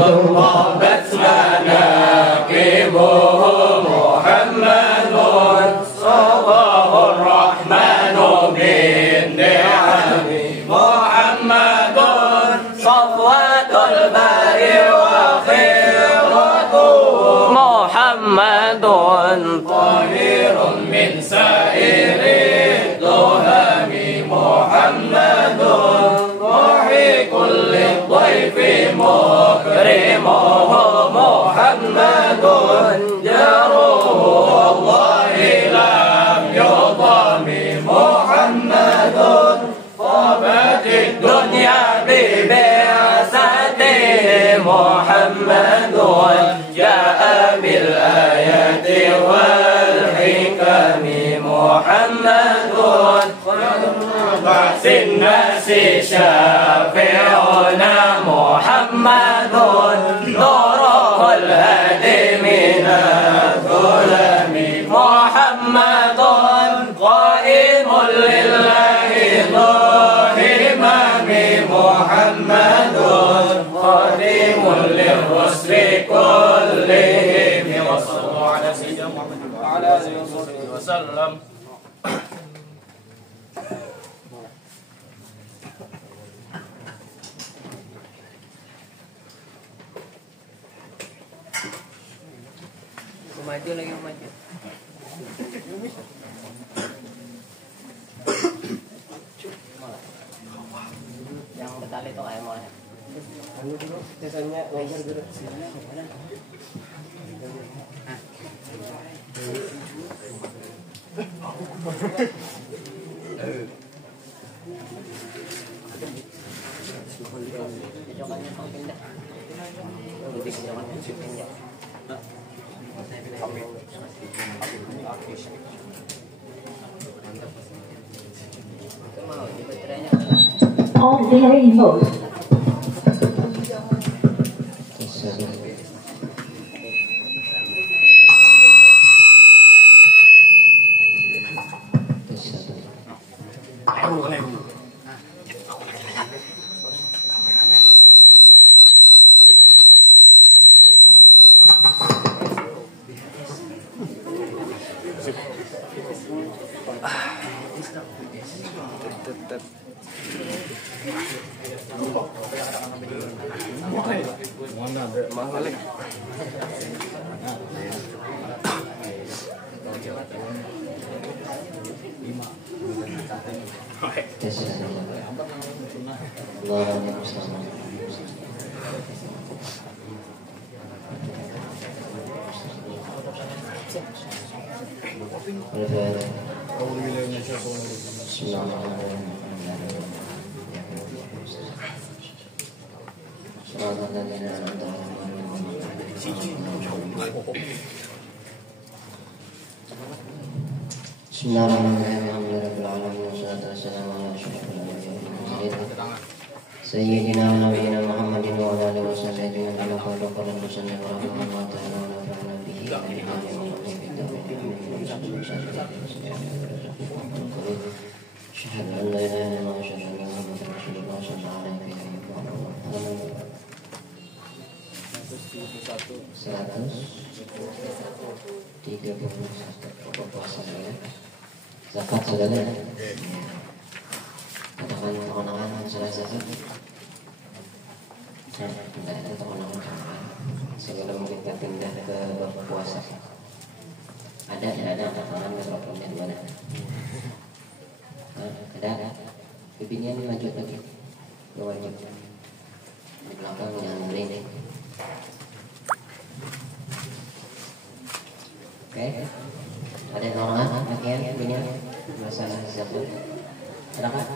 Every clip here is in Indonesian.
طابت مناكبه محمد صفاه الرحمن بالنعم محمد صفوة البر وخيرته محمد طاهر من سائر الدهام محمد محي كل الضيف مكرمه محمد جاره والله لم يضم محمد طابت الدنيا ببعثته محمد جاء بالآيات والحكم محمد بعث الناس شافعنا محمد نوره الهادي من الظلم محمد قائم لله ذو همم محمد خادم للرسل كلهم وصلى الله على سيدنا محمد وعلى آله وصحبه وسلم. Maju lagi maju. Yang betal itu kayak mana? Anu dulu, biasanya ngajar dulu. Jokannya mau pindah. Lebih ke jokannya pindah. Auxiliary mode. Sayyidina wa nabiyina Muhammadin wa ala alihi wa sahbihi ala khairu muslimin wa rahmatullahi wa zakat sudah ada. Katakan kemenangan sudah zakat. Tidak ada kemenangan. Segala mungkin kita pindah ke berpuasa. Ada katakan mikrofonnya di mana? Ada. Pipinya ini lanjut lagi. Bawahnya. Di belakang jangan ini. Oke. Ada orang bagian punya masalah zakat. Silakan.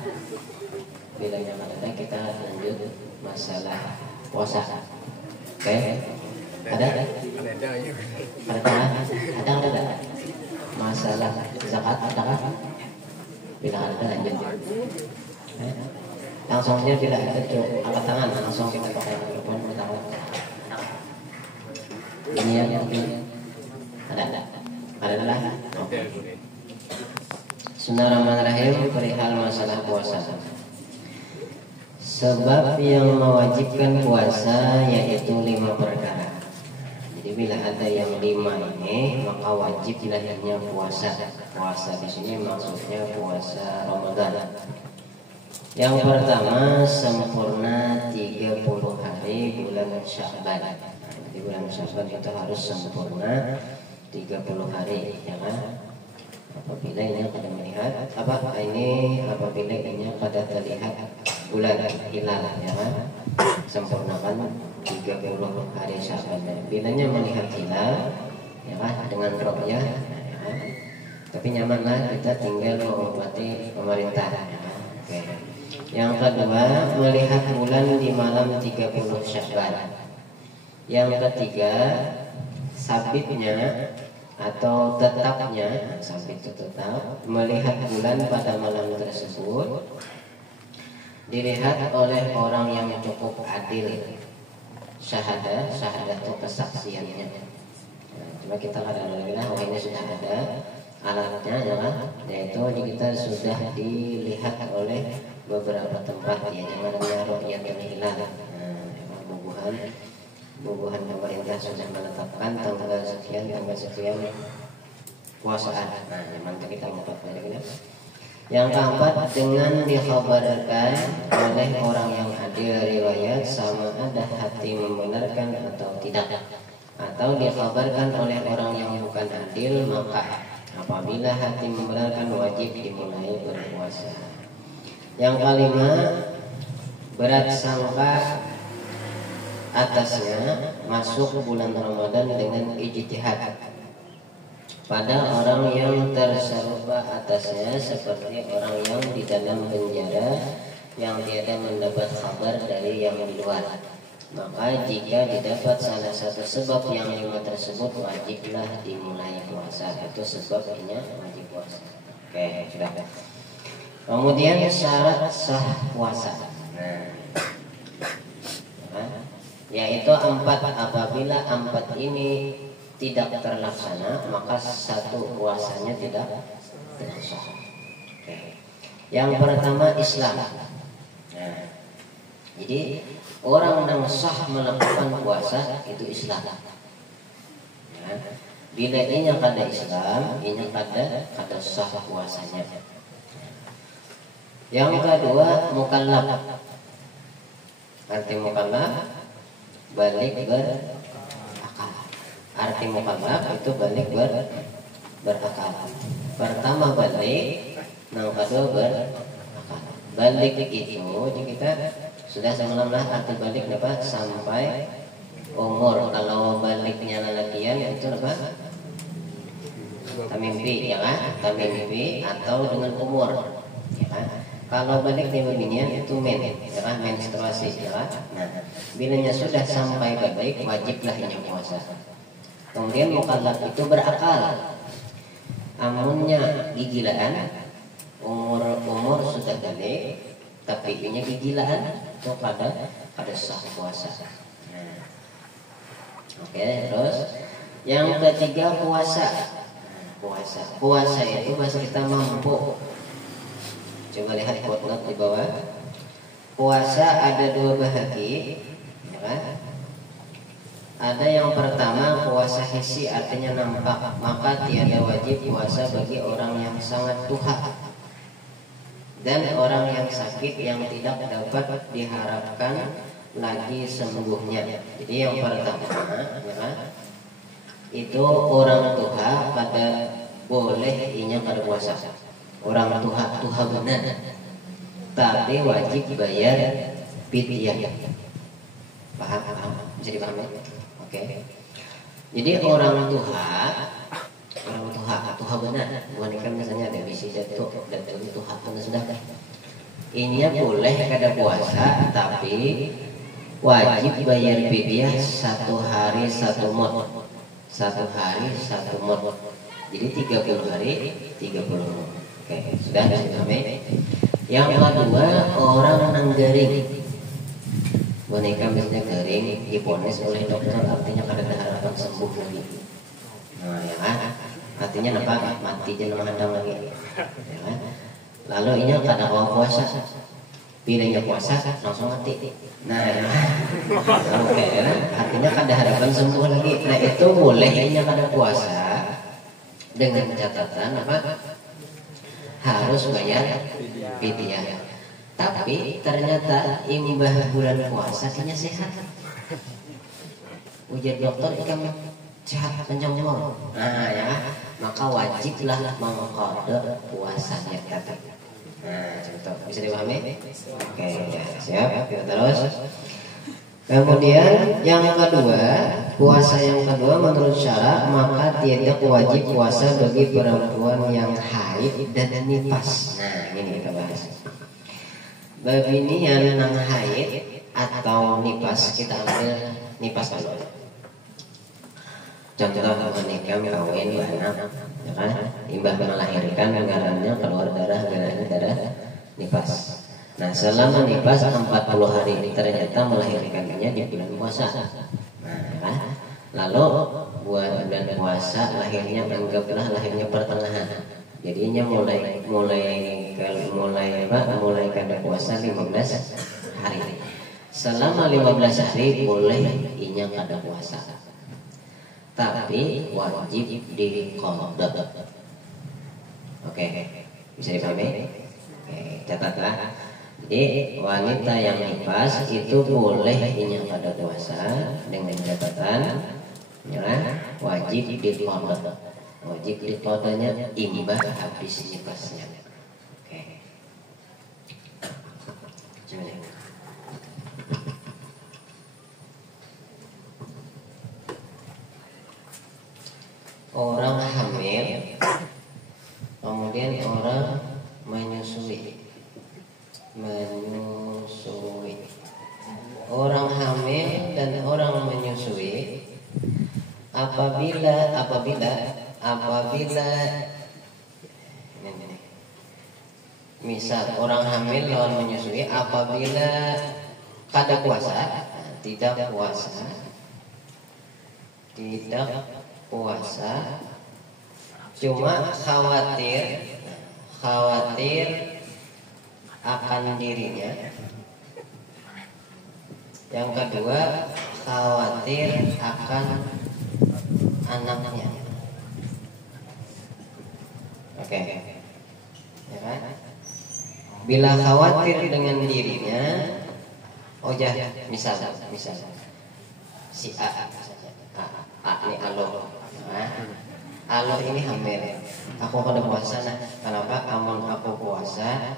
Bila yang ada kita lanjut masalah puasa. Oke. Ada. Masalah zakat ada. Bila ada lanjut. Langsung saja bila ada angkat tangan langsung kita pakai mikrofon pertama. Ini yang ada. Oke. Bismillahirrahmanirrahim. Perihal masalah puasa. Sebab yang mewajibkan puasa yaitu 5 bila ada yang 5 ini maka wajib lahirnya puasa. Puasa di sini maksudnya puasa Ramadan. Yang pertama sempurna 30 hari bulan Sya'ban. Di bulan Sya'ban itu harus sempurna 30 hari, ya kan? Apabila ini pada melihat apabila ini pada terlihat bulan hilal, ya kan? Sempurnakan 30 hari Sya'ban. Bilanya melihat hilal, ya kan? Dengan ru'yah, ya kan? Tapi nyamanlah kita tinggal mengobati pemerintah, ya kan? Oke. Yang kedua melihat bulan di malam 30 Sya'ban. Yang ketiga sabitnya atau tetapnya, sabit itu tetap, melihat bulan pada malam tersebut dilihat oleh orang yang cukup adil. Syahadah itu kesaksiannya. Nah, cuma kita kadang-kadang ini sudah ada alatnya, ya kan? Yaitu kita sudah dilihat oleh beberapa tempat, ya, jangan menaruh yang hilal. Bubuhan pemerintah sudah menetapkan tanggal sekian puasaan. Nah, mantap kita empat lagi. Yang keempat dengan dikhabarkan oleh orang yang adil riwayat sama ada hati membenarkan atau tidak, atau dikhabarkan oleh orang yang bukan adil maka apabila hati membenarkan wajib dimulai berpuasa. Yang kelima berat sangka atasnya masuk bulan Ramadan dengan ijtihad pada orang yang terserupa atasnya seperti orang yang di dalam penjara yang tiada mendapat kabar dari yang di luar. Maka jika didapat salah satu sebab yang 5 tersebut wajiblah dimulai puasa. Itu sebabnya wajib puasa. Oke, sudah. Kemudian syarat sah puasa. Yaitu 4. Apabila 4 ini tidak terlaksana maka satu puasanya tidak sah. Yang pertama Islam. Jadi orang yang sah melakukan puasa itu Islam. Bila ini kada Islam, ini kada sah puasanya. Yang kedua mukallaf. Arti mukallaf balik berakal. Arti mukallaf itu balik berakal. Pertama balik, yang kedua berakal. Balik itu kita sudah semalam lah arti balik dapat sampai umur. Kalau baliknya lelakian itu apa? Tamimpi, ya kan? Tamimpi atau dengan umur, ya kan? Kalau balik di beginian itu ya kan? Menstruasi, ya kan? Nah, bilanya sudah sampai balik wajiblah ini puasa. Kemudian mukallaf itu berakal. Amunnya gigilaan, umur sudah balik, tapi ini gigilaan itu pada sah puasa. Nah. Oke, terus yang ketiga puasa. Puasa itu bahasa kita mampu. Coba lihat footnote di bawah. Puasa ada 2 bahagi, ya kan? Ada yang pertama puasa hisi, artinya nampak, maka tiada wajib puasa bagi orang yang sangat tuha dan orang yang sakit yang tidak dapat diharapkan lagi sembuhnya. Jadi yang pertama, ya kan? Itu orang tuha pada boleh inya pada puasa. Orang tuha benar, tapi wajib bayar fidyah. Paham? Bisa dipahami? Oke. Jadi orang tuha benar. Wanita misalnya ada bisi jatuh dan tuha pun sudah. Ini boleh kada puasa, tapi wajib bayar fidyah 1 hari 1 mud. 1 hari 1 mud. Jadi 30 hari 30 mud. Oke, sudah sampai. Yang kedua orang nanggaring. Boneka misalnya garing diponis oleh dokter, artinya kada ada harapan sembuh lagi. Nah, ya kan? Artinya apa? Mati jangan menghadang lagi. Ya kan? Lalu ini kada mau puasa. Pilihnya puasa langsung mati. Nah, ya kan? Oke, ya kan? Artinya kada harapan sembuh lagi. Nah, itu itu bolehnya kada puasa dengan catatan apa? Harus bayar fidyah. Tapi ternyata imbah bulan puasa kayaknya sehat. Ujar dokter ikan sehat panjang umur. Nah ya, maka wajiblah mengqada puasanya tadi. Nah, contoh bisa dipahami? Oke, ya, siap. Kita terus. Kemudian yang kedua, puasa yang kedua menurut syara maka tidak wajib puasa bagi perempuan yang haid dan nifas. Nah, ini kita bahas. Bab ini yang nang haid atau nifas, kita ambil nifas dulu. Contoh menikah, kawin, anak, ya kan? Imbah melahirkan dengarannya keluar darah, darah nifas. Nah, selama nifas 40 hari ternyata melahirkannya di bulan puasa. Nah, kan? Lalu buat bulan puasa lahirnya anggaplah lahirnya pertengahan. Jadinya mulai kada puasa 15 hari. Selama 15 hari boleh inya kada puasa. Tapi wajib diqadha. Oke, bisa dipahami? Oke, catatlah. Jadi wanita yang nifas itu boleh inya kada puasa dengan catatan ya, wajib diqadha. Wajib diqadhanya imbah habis nifasnya. Oke. Orang hamil, kemudian orang menyusui. Orang hamil dan orang menyusui apabila misal orang hamil lawan menyusui apabila kada puasa, tidak puasa cuma khawatir akan dirinya. Yang kedua, khawatir akan anaknya. Oke. Ya kan? Bila khawatir dengan dirinya, misal si A ini alo. Alo ini hamil. Aku kada puasa nah. Kenapa? Amun aku puasa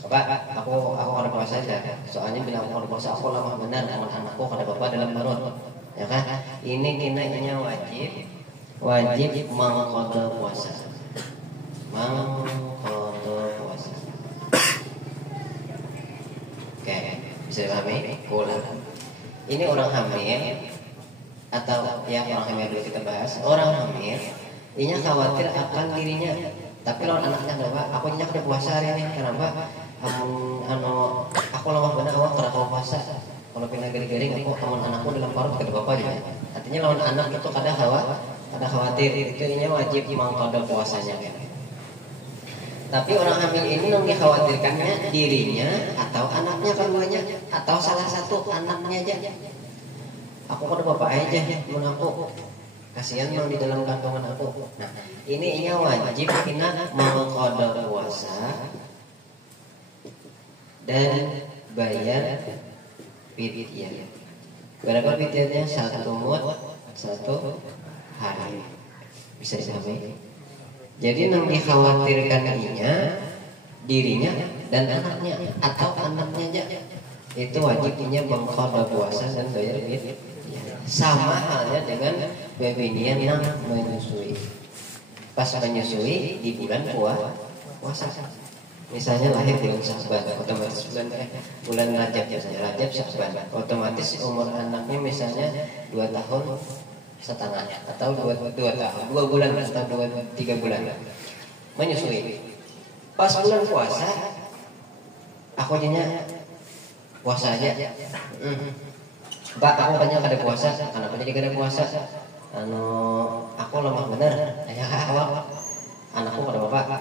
aku kada puasa aja. Soalnya bila aku kada puasa aku lemah benar anakku kada apa dalam perut. Ya kan? Ini kinanya wajib mengqadha puasa. Oke, bisa dipahami? Ini orang hamil atau yang orang hamil dulu kita bahas. Orang hamil ini khawatir akan dirinya. Tapi lawan anaknya kenapa? Aku nyak udah puasa hari ini. Kenapa? Aku lemah benar awak kada puasa. Kalau pindah gering-gering aku anakku dalam parut kada apa juga. Artinya lawan anak itu kada khawatir. Itu ini wajib mengqadha puasanya. Tapi orang hamil ini nang dikhawatirkannya dirinya atau anaknya keduanya atau salah satu anaknya aja. Aku kada apa aja mun aku kasihan yang di dalam kandungan aku. Nah, ini wajib kita mengqadha puasa dan bayar fidyah. Berapa fidyahnya? 1 mud 1 hari. Bisa dipahami? Jadi yang dikhawatirkan dirinya dan anaknya atau anaknya aja. Itu wajibnya mengqadha puasa dan bayar fidyah. Sama halnya dengan babinian yang menyusui. Pas menyusui di bulan puasa. Misalnya lahir bulan Sya'ban, otomatis bulan Rajab misalnya, Rajab Sya'ban, otomatis umur anaknya misalnya 2 tahun setengah atau 2 tahun, 2 bulan atau 3 bulan menyusui. Pas bulan puasa, aku jadinya puasa aja. Pak, aku banyak kada puasa, kenapa jadi kada puasa? Aku lemah bener, awak anakku kada apa?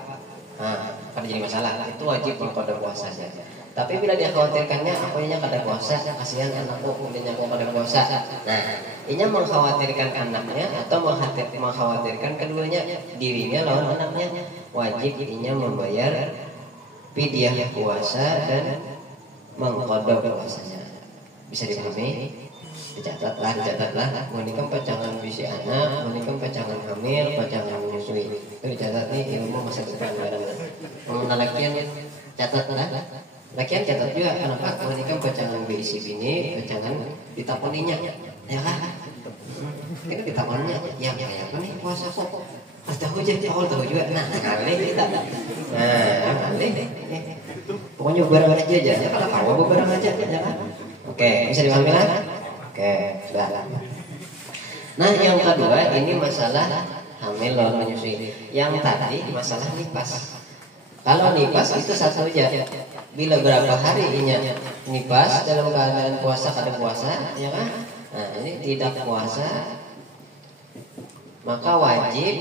Kada jadi masalah. Itu wajib mengqadha puasa saja. Tapi bila dia khawatirkannya aku nya kada puasa, kasihan anakku, kemudian aku kada puasa puasa. Nah, ini mengkhawatirkan anaknya atau mengkhawatirkan keduanya, dirinya lawan anaknya, wajib ini membayar fidyah puasa dan mengqadha puasanya. Bisa dipahami? Dicatatlah. Menikah pacangan bisi anak, menikah pacangan hamil, pacangan menyusui. Itu dicatat nih ilmu masa depan kadang-kadang. Mengenal lakian catatlah. Lakian catat juga kenapa menikah pacangan bisi bini, pacangan ditaponinya. Ya kan? Itu ditaponinya yang kayak apa nih puasa kok? Pas tahu aja awal tahu juga. Nah, kali kita. Nah, kali. Pokoknya barang aja ya. Kalau tahu barang aja ya kan? Oke, bisa dipahami kan? Oke, sudah. Nah, yang kedua ini masalah hamil lawan menyusui. Yang tadi masalah nifas. Kalau nifas itu satu aja. Bila berapa hari inya nifas dalam keadaan puasa kada puasa, ya kan? Nah, ini tidak puasa, maka wajib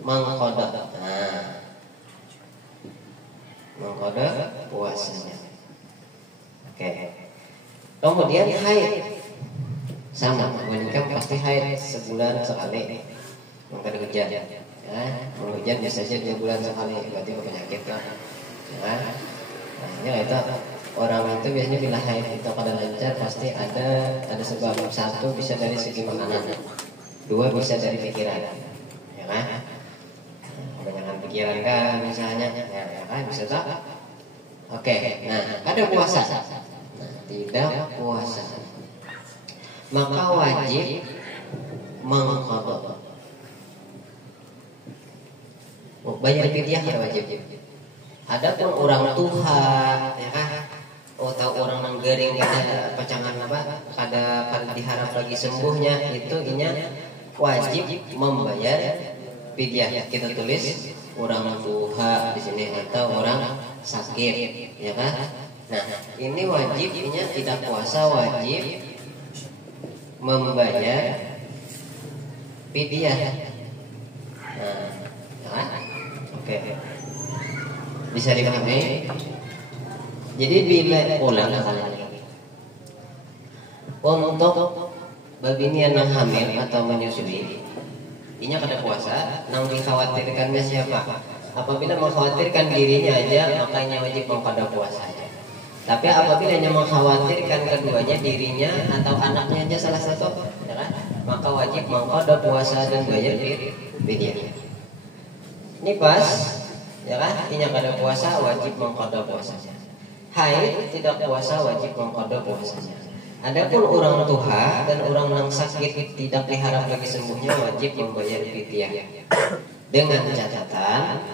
mengqadha. Nah, mengqadha puasanya. Oke. Kemudian haid. Sama, menikah pasti haid sebulan sekali. Maka hujan, ya. Hujan biasanya 2 bulan sekali, berarti penyakit kan. Ya. Nah, itu orang itu biasanya bila haid itu pada lancar pasti ada sebab. Satu bisa dari segi makanan, 2 bisa dari pikiran, ya kan? Kebanyakan pikiran kan misalnya, ya kan bisa tak? Oke, nah ada puasa, nah tidak puasa. Maka wajib mengqadha. Bayar fidyah ya wajib. Adapun orang tua, ya kan? Tahu orang nang garing kita pacangan apa? Kada diharap lagi sembuhnya, itu inya wajib membayar fidyah. Kita tulis orang tua di sini atau orang sakit, ya kan? Nah, ini wajib inya tidak puasa wajib membayar fidyah. Nah, kan? Oke. Bisa dipahami? Jadi bila ulang untuk babini yang hamil atau menyusui, inya kada puasa, nang dikhawatirkannya siapa? Apabila mengkhawatirkan dirinya aja, makanya wajib mengqadha puasa aja. Tapi apabila hanya mengkhawatirkan keduanya, dirinya atau anaknya aja salah satu, ya kan? Maka wajib mengqadha puasa dan bayar fidyah. Nifas, ya kan? Inya kada puasa wajib mengqadha puasanya. Haid tidak puasa wajib mengqadha puasanya. Adapun orang tua dan orang yang sakit tidak diharap lagi sembuhnya wajib membayar fidyah. Dengan catatan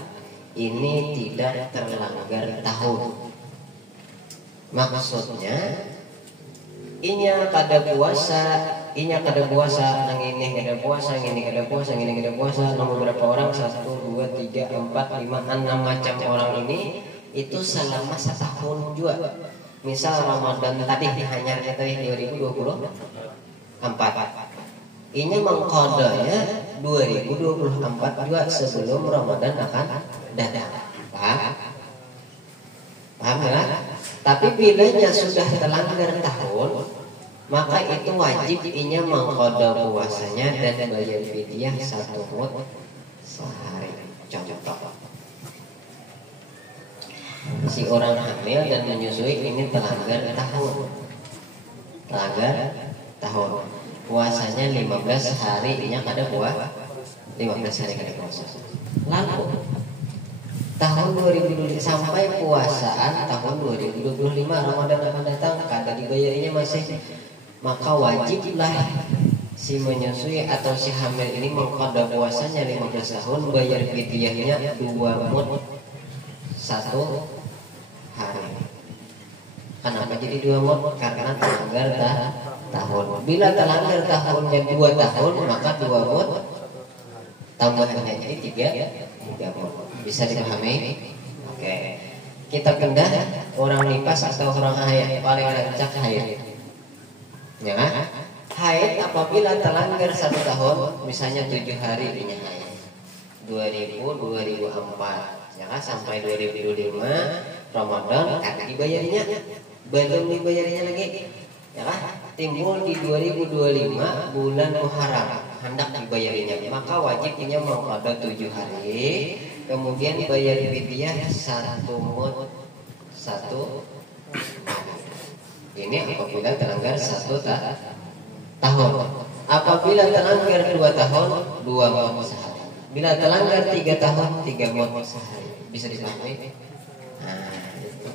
ini tidak terlanggar tahun. Maksudnya inya kada puasa, nang ini kada puasa, ini kada puasa, ini kada puasa. Nomor berapa orang? 1, 2, 3, 4, 5, 6 macam orang ini itu selama setahun juga. Misal Ramadan tadi hanyarnya tadi 2024. Ini mengqadhanya 2024 juga sebelum Ramadan akan datang. Paham ya? Tapi bilanya sudah terlanggar tahun, maka itu wajib inya mengqadha puasanya dan bayar fidyah 1 mud sehari. Contoh, si orang hamil dan menyusui ini terlanggar tahun. Puasanya 15 hari, inya kada puasa. 15 hari kada puasa. Lalu tahun 2025 sampai puasaan tahun 2025 Ramadan akan datang kada dibayarinya masih, maka wajiblah si menyusui atau si hamil ini mengqadha puasanya 15 tahun, bayar fidyahnya 2 mud 1 hari. Kenapa jadi 2 mud? Karena terlanggar tahun. Bila terlanggar tahunnya 2 tahun, maka 2 mud tambahnya jadi 3 mud. Bisa dipahami? Oke. Kita pindah orang nifas atau orang haid. Paling rancak haid. Ya kan? Haid apabila terlanggar 1 tahun, misalnya 7 hari inya haid. 2004, ya kan? Sampai 2025 Ramadan kada dibayarinya. Belum dibayarinya lagi. Ya kan? timbul di 2025 bulan Muharram, hendak dibayarinya, maka wajibnya mengqada 7 hari, kemudian bayar fidyah 1 mud 1 hari. Ini apabila terlanggar 1 tahun. Apabila terlanggar 2 tahun, 2 mud sehari. Bila terlanggar 3 tahun, 3 mud sehari. Bisa dipahami? Nah, itu.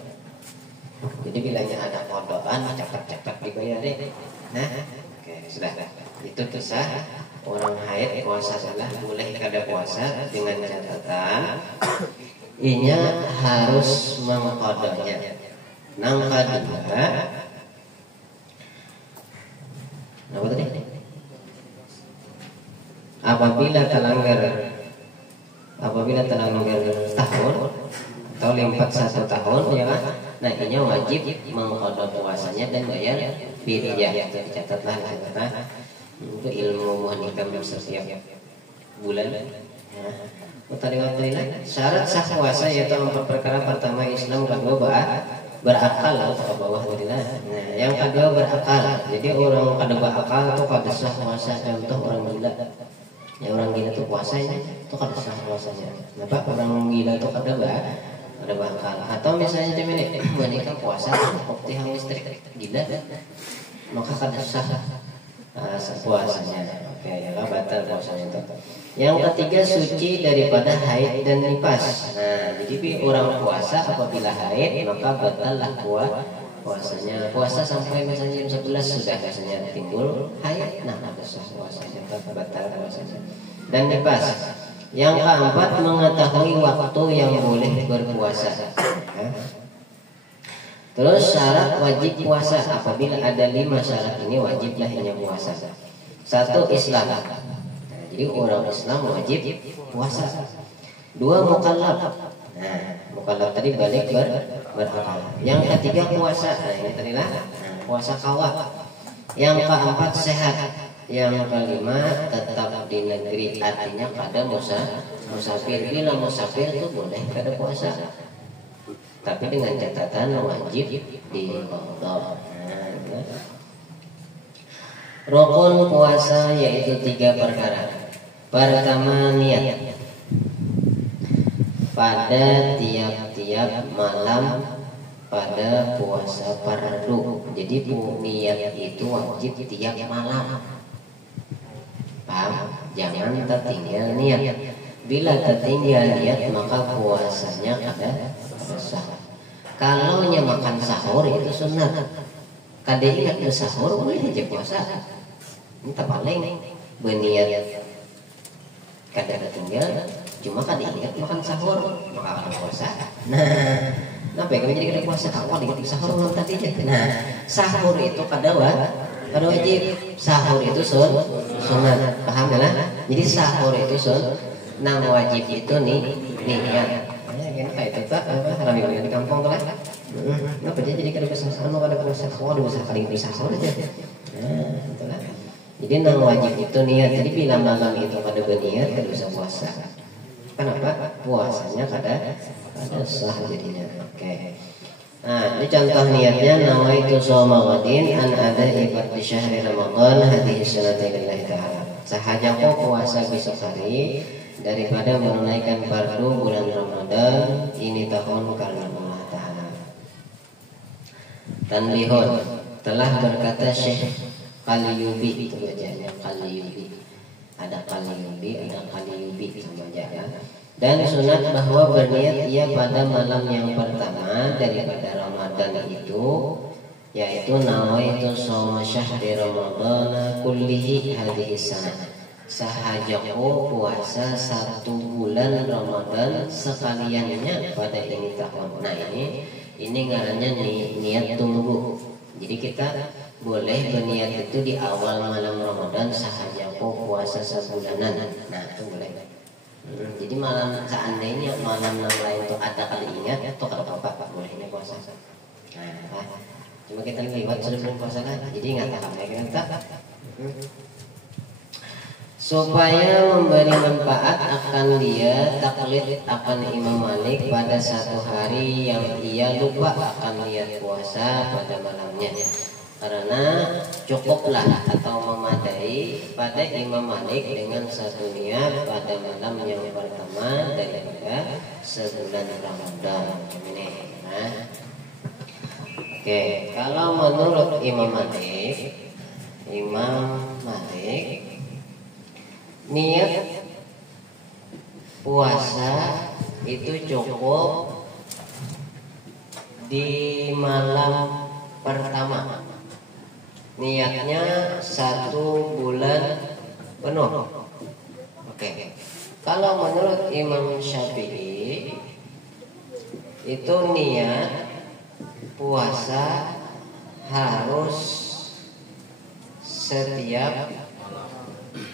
Jadi bilanya ada kodokan, cepat-cepat dibayar deh. Nah, oke, sudah. Itu tuh sah. Orang haid puasa adalah boleh kada puasa dengan catatan inya harus mengkodoknya. Nang kedua, apa tadi? Apabila terlanggar tahun atau lewat 1 tahun, ya kan? Nah, ini wajib mengkodok puasanya dan bayar fidyah. Jadi catatlah itu ilmu muhanikam setiap bulan. Syarat sah puasa yaitu 4 perkara. Pertama Islam, kedua berakal atau ke bawah alhamdulillah. Nah, yang kedua berakal. Jadi orang kada berakal itu kada sah puasa. Contoh orang gila. Ya orang gila itu puasanya itu kada sah puasanya. Kenapa? Orang gila itu kada berakal. Atau misalnya cemene wanita puasa waktu yang listrik gila, maka kada sah puasanya. Oke, ya batal puasanya itu. Yang ketiga suci daripada haid dan nifas. Nah, jadi orang puasa apabila haid maka batallah puasanya. Puasa sampai misalnya jam 11 sudah biasanya timbul haid, nah kada sah puasanya, batal puasanya. Dan nifas. Yang keempat mengetahui waktu yang boleh berpuasa. Terus syarat wajib puasa, apabila ada 5 syarat ini wajiblah hanya puasa. 1 Islam. Nah, jadi orang Islam wajib puasa. 2 mukallaf. Nah, mukallaf tadi balik berakal. Yang ketiga puasa. Nah, ini tadilah puasa kawat. Yang keempat sehat. Yang kelima tetap di negeri, artinya pada musafir. Bila musafir itu boleh kada puasa, tapi dengan catatan wajib diqadha. Rukun puasa yaitu 3 perkara. Pertama niat. Pada tiap-tiap malam pada puasa fardu. Jadi niat itu wajib tiap malam. Paham? Jangan tertinggal niat. Bila tertinggal niat maka puasanya kada sah. Kalau makan sahur itu sunat. Kada ingat sahur boleh aja puasa. Entah paling berniat kada tertinggal, cuma kada ingat makan sahur maka kada puasa. Nah, kenapa kami jadi kada puasa? Kalau ingat sahur belum tadi aja. Nah, sahur itu kada wajib. Sahur itu sunat. Paham kan? Jadi sahur itu nang wajib itu niat. Kayak itu tak rame di kampung kan? Kenapa dia jadi kada bisa sahur, kada puasa? Kalau bisa kali bisa sahur aja. Nah, itulah. Jadi nang wajib itu niat. Jadi bila malam itu kada berniat kada bisa puasa. Kenapa? Puasanya kada sah jadinya. Oke. Nah, ini contoh niatnya nawaitu shauma ghadin an ada'i fardhi syahri Ramadan hadhihi sanata lillahi ta'ala. Sahajaku puasa besok hari daripada menunaikan fardu bulan Ramadan ini tahun karena Allah Ta'ala. Tanbihun, telah berkata Syekh Qaliyubi, itu bacanya Qaliyubi. Ada Qaliyubi, ada Qaliyubi sama aja ya. Dan sunat bahwa berniat ia pada malam yang pertama daripada Ramadan itu, yaitu nawaitu shauma syahri Ramadan kullihi hadhihi sanah. Sahajaku puasa 1 bulan Ramadan sekaliannya pada ini tahun. Nah, ini ngarannya niat tunggu. Jadi kita boleh berniat itu di awal malam Ramadan, sahajaku puasa sebulanan. Nah, itu boleh. Jadi malam seandainya malam yang lain itu ada kali ingat itu kada apa-apa, bolehnya puasa. Nah, cuma kita lewat sudah belum puasa kan, jadi ingat kita supaya memberi manfaat akan dia taklid akan Imam Malik pada 1 hari yang ia lupa akan niat puasa pada malamnya. Karena cukuplah atau memadai pada Imam Malik dengan satu niat pada malam yang pertama daripada sebulan Ramadan ini. Oke, kalau menurut Imam Malik niat puasa itu cukup di malam pertama. Niatnya 1 bulan penuh. Oke. Kalau menurut Imam Syafi'i itu niat puasa harus setiap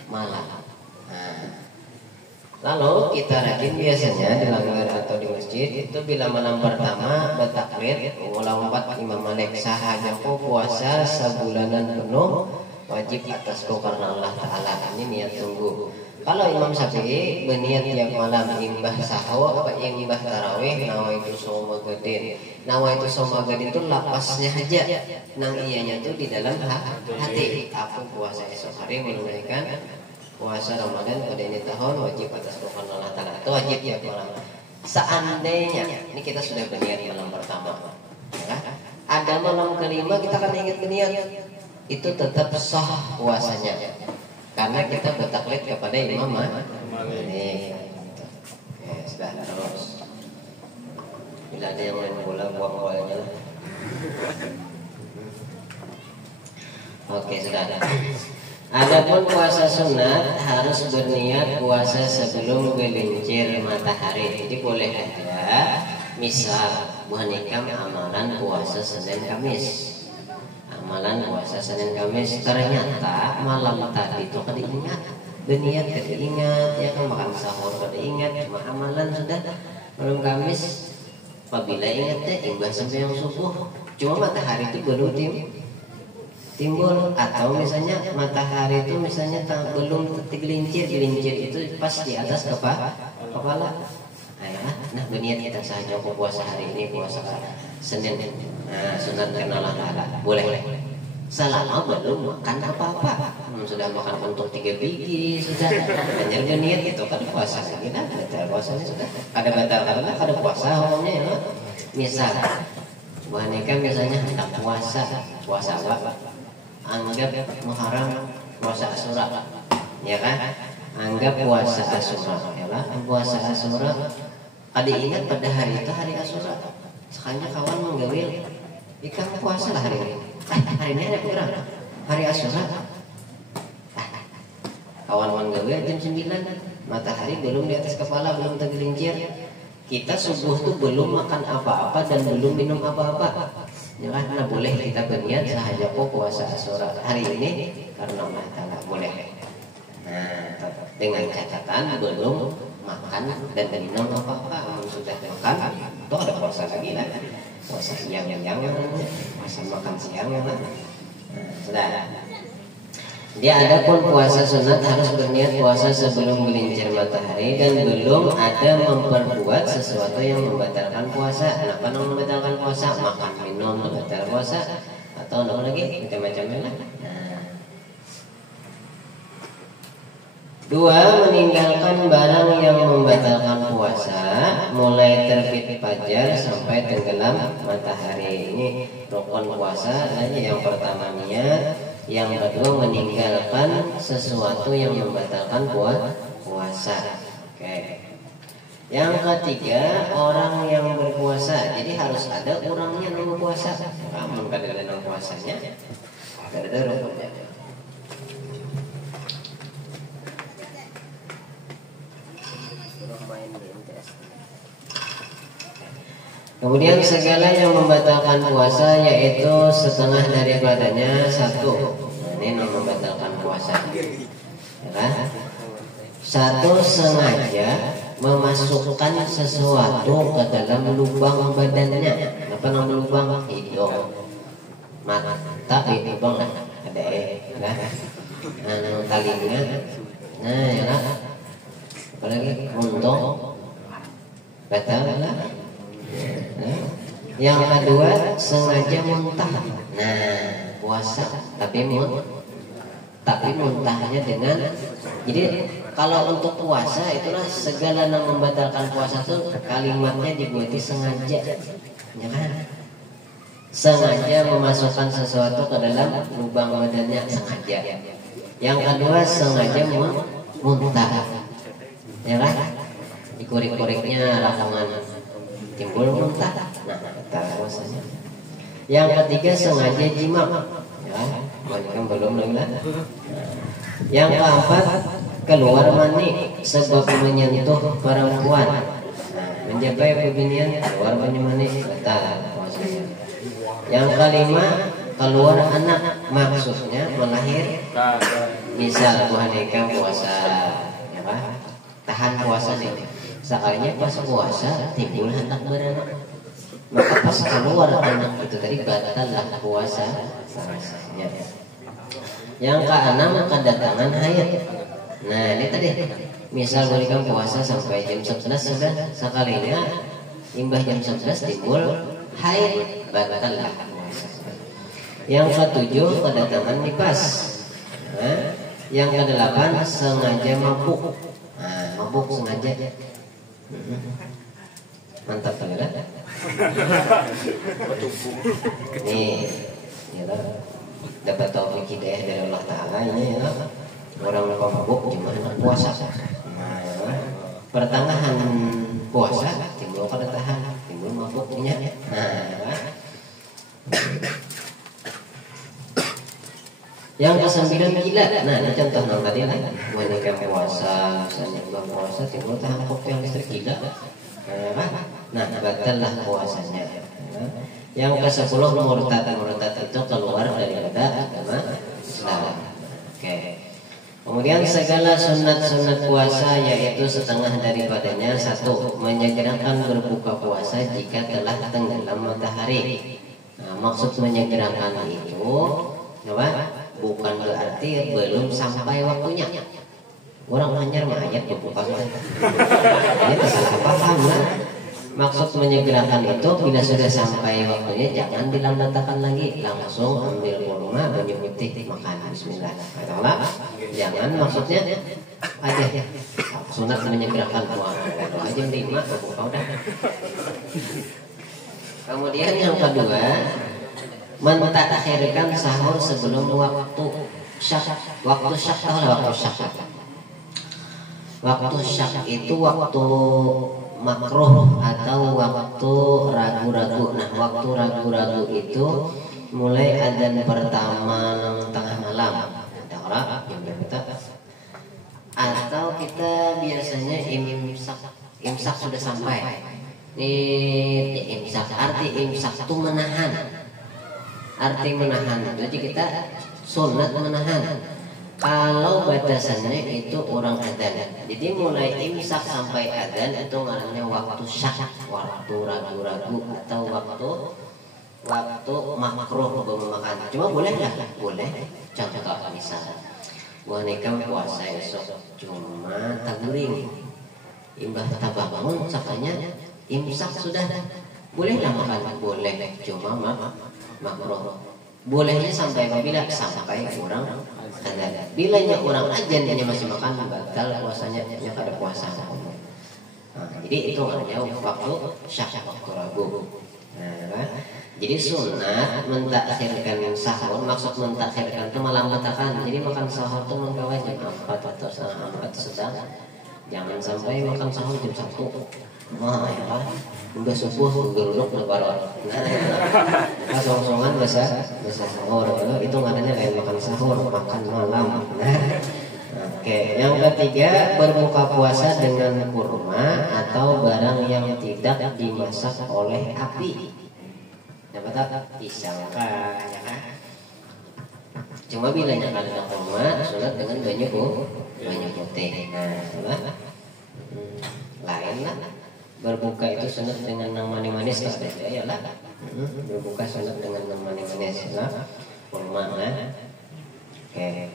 malam. Lalu kita rajin biasanya di langgar atau di masjid itu bila malam pertama bertakbir ulang 4 Imam Malik sahajaku puasa sebulanan penuh wajib atasku karena Allah Ta'ala. Ini niat tunggu. Kalau Imam Syafi'i berniat tiap malam imbah sahur apa imbah tarawih nawaitu shomagadin. Nawaitu shomagadin itu lapasnya aja. Nang iyanya tuh di dalam hati. Aku puasa esok hari menunaikan puasa Ramadan pada ini tahun wajib atas Tuhan Allah Ta'ala. Itu wajib ya malam. Seandainya ini kita sudah berniat malam pertama, ya, ada malam kelima kita kan ingat berniat, itu tetap sah puasanya karena kita bertaklid kepada Imam Malik. Oke, sudah terus. Bila ada yang main bola buang bolanya lah. Oke, sudah ada. Adapun puasa sunat harus berniat puasa sebelum gelincir matahari. Jadi boleh aja. Misal buah nikam amalan puasa Senin Kamis. Amalan puasa Senin Kamis ternyata malam tadi itu kada ingat. Berniat kada ingat, ya kan makan sahur kada ingat, cuma amalan sudah malam Kamis. Apabila ingat imbah sampai yang subuh, cuma matahari itu belum timbul atau misalnya matahari itu misalnya belum gelincir itu pas di atas kepala. Nah berniat kita saja aku puasa hari ini puasa Senin. Nah sunat karena Allah Ta'ala boleh. Selama belum makan apa-apa. Sudah makan untuk 3 biji sudah. Hanya berniat itu kan puasa lagi dah. Batal puasanya sudah. Ada batal karena ada puasa umumnya ya. Misal buah nikah misalnya hendak puasa apa? Anggap Muharram puasa Asyura, ya kan? Anggap puasa Asyura, ya kan? Puasa Asyura. Ada ingat pada hari itu hari Asyura. Sekanya kawan menggawil, ikan puasa lah hari ini. Hari ini ada kurang. Hari Asyura. Kawan menggawil jam 9, matahari belum di atas kepala, belum tergelincir. Kita subuh tuh belum makan apa-apa dan belum minum apa-apa. Ya kan, nah boleh kita berniat sahaja kok puasa Asyura hari ini karena Allah Ta'ala boleh. Nah, dengan catatan belum makan dan minum apa-apa. Sudah makan, itu ada puasa lagi lah. Puasa siang puasa makan siang lah. Nah, sudah. Dia ada pun puasa sunat harus berniat puasa sebelum gelincir matahari dan belum ada memperbuat sesuatu yang membatalkan puasa. Kenapa membatalkan puasa? Makan minum membatalkan puasa atau apa lagi macam-macamnya lah. Dua, meninggalkan barang yang membatalkan puasa mulai terbit fajar sampai tenggelam matahari. Ini rukun puasa. Yang pertama niat. Yang kedua meninggalkan sesuatu yang membatalkan puasa. Oke. Yang ketiga orang yang berpuasa. Jadi harus ada orangnya yang berpuasa. Kamu kada ada puasanya. Kada ada rukunnya. Kemudian segala yang membatalkan puasa yaitu setengah daripadanya 1. Nah, ini membatalkan puasa. Ya, 1 sengaja memasukkan sesuatu ke dalam lubang badannya. Apa nama lubang? Hidung, mata, lubang ada kan? Telinga. Nah, ya lah. Apalagi untung, batal lah. Yang kedua sengaja muntah. Nah, puasa tapi muntahnya dengan, jadi kalau untuk puasa itulah segala yang membatalkan puasa itu kalimatnya dibuati sengaja, ya kan? Sengaja memasukkan sesuatu ke dalam lubang badannya, sengaja. Yang kedua sengaja muntah, ya kan? Dikurik-kuriknya lapangan timbul muntah, nah batal puasanya. Yang ketiga sengaja jima, ya kan belum lagi. Yang keempat keluar mani sebab menyentuh perempuan, mencapai kebinian keluar banyak mani, batal puasanya. Yang kelima keluar anak, maksudnya melahir, misal Tuhan Eka puasa, ya kan? Tahan puasa nih, sekalinya pas puasa timbul anak beranak, maka pas keluar anak itu tadi batal lah puasa rasanya. Yang keenam kedatangan haid. Nah ini tadi, misal berikan puasa sampai jam 11 sudah, sekalinya imbah jam 11 timbul haid, batal lah puasa. Yang ketujuh kedatangan nifas. Nah, yang kedelapan sengaja mabuk. Nah, mabuk sengaja. Mantap kan ya? Nih, ya dapat taufik hidayah dari Allah Taala ini ya. Orang lupa mabuk cuma puasa. Nah, pertengahan puasa timbul kedatahan, timbul mabuknya. Nah, yang kesembilan gila. Nah, ini contoh yang tadi lah. Wanita puasa, misalnya bulan puasa timbul tahan kopi yang listrik gila. Nah, batal lah puasanya. Yang ke-10 murtad. Murtad itu keluar daripada agama Islam. Oke. Kemudian segala sunat-sunat puasa yaitu setengah daripadanya. 1. Menyegerakan berbuka puasa jika telah tenggelam matahari. Nah, maksud menyegerakan itu apa? Bukan berarti belum sampai waktunya. Orang hanya ayat berbuka puasa. Ini salah paham lah. Maksud menyegerakan itu bila sudah sampai waktunya jangan dilambatkan lagi, langsung ambil kurma, banyu putih, makan bismillah. Katakanlah, jangan maksudnya aja sunat menyegerakan puasa. Kalau aja 5 berbuka udah. Kemudian yang kedua, mentakhirkan sahur sebelum waktu syak. Waktu syak tahu waktu syak. Waktu syak itu waktu makruh atau waktu ragu-ragu. Nah, waktu ragu-ragu itu mulai adzan pertama tengah malam, atau kita biasanya imsak sudah sampai. Imsak, arti imsak itu menahan. Arti menahan. Jadi kita sunat menahan. Kalau batasannya itu orang adzan. Jadi mulai imsak sampai adzan itu namanya waktu syak, waktu ragu-ragu atau waktu makruh makan. Cuma boleh nggak? Boleh. Contoh misalnya, gua nikah puasa esok cuma taburing. Imbah tabangun sakanya imsak sudah. Boleh nggak makan? Boleh. Cuma makruh. Bolehnya sampai apabila sampai orang adzan. Bilanya orang adzan hanya masih makan batal puasanya, kada puasa. Nah, jadi itu namanya waktu syak, waktu ragu. Nah, jadi sunat mentakhirkan sahur, maksud mentakhirkan itu melambatakan. Jadi makan sahur itu menggawa jam 4 atau setengah 4 sedang. Jangan sampai makan sahur jam 1. Wah, ya kan? Udah subuh geruduk lebaran. Nah, song-songan bahasa sahur. Itu maknanya lain makan sahur, makan malam. Oke, yang ketiga berbuka puasa dengan kurma atau barang yang tidak dimasak oleh api. Dapat pisang kah, ya kan? Cuma bila nyakal ada kurma, sunat dengan banyak putih. Nah, lain lah. Berbuka itu sunat dengan yang manis-manis kan? Ya lah. Berbuka sunat dengan yang manis-manis lah. Kurma lah. Oke.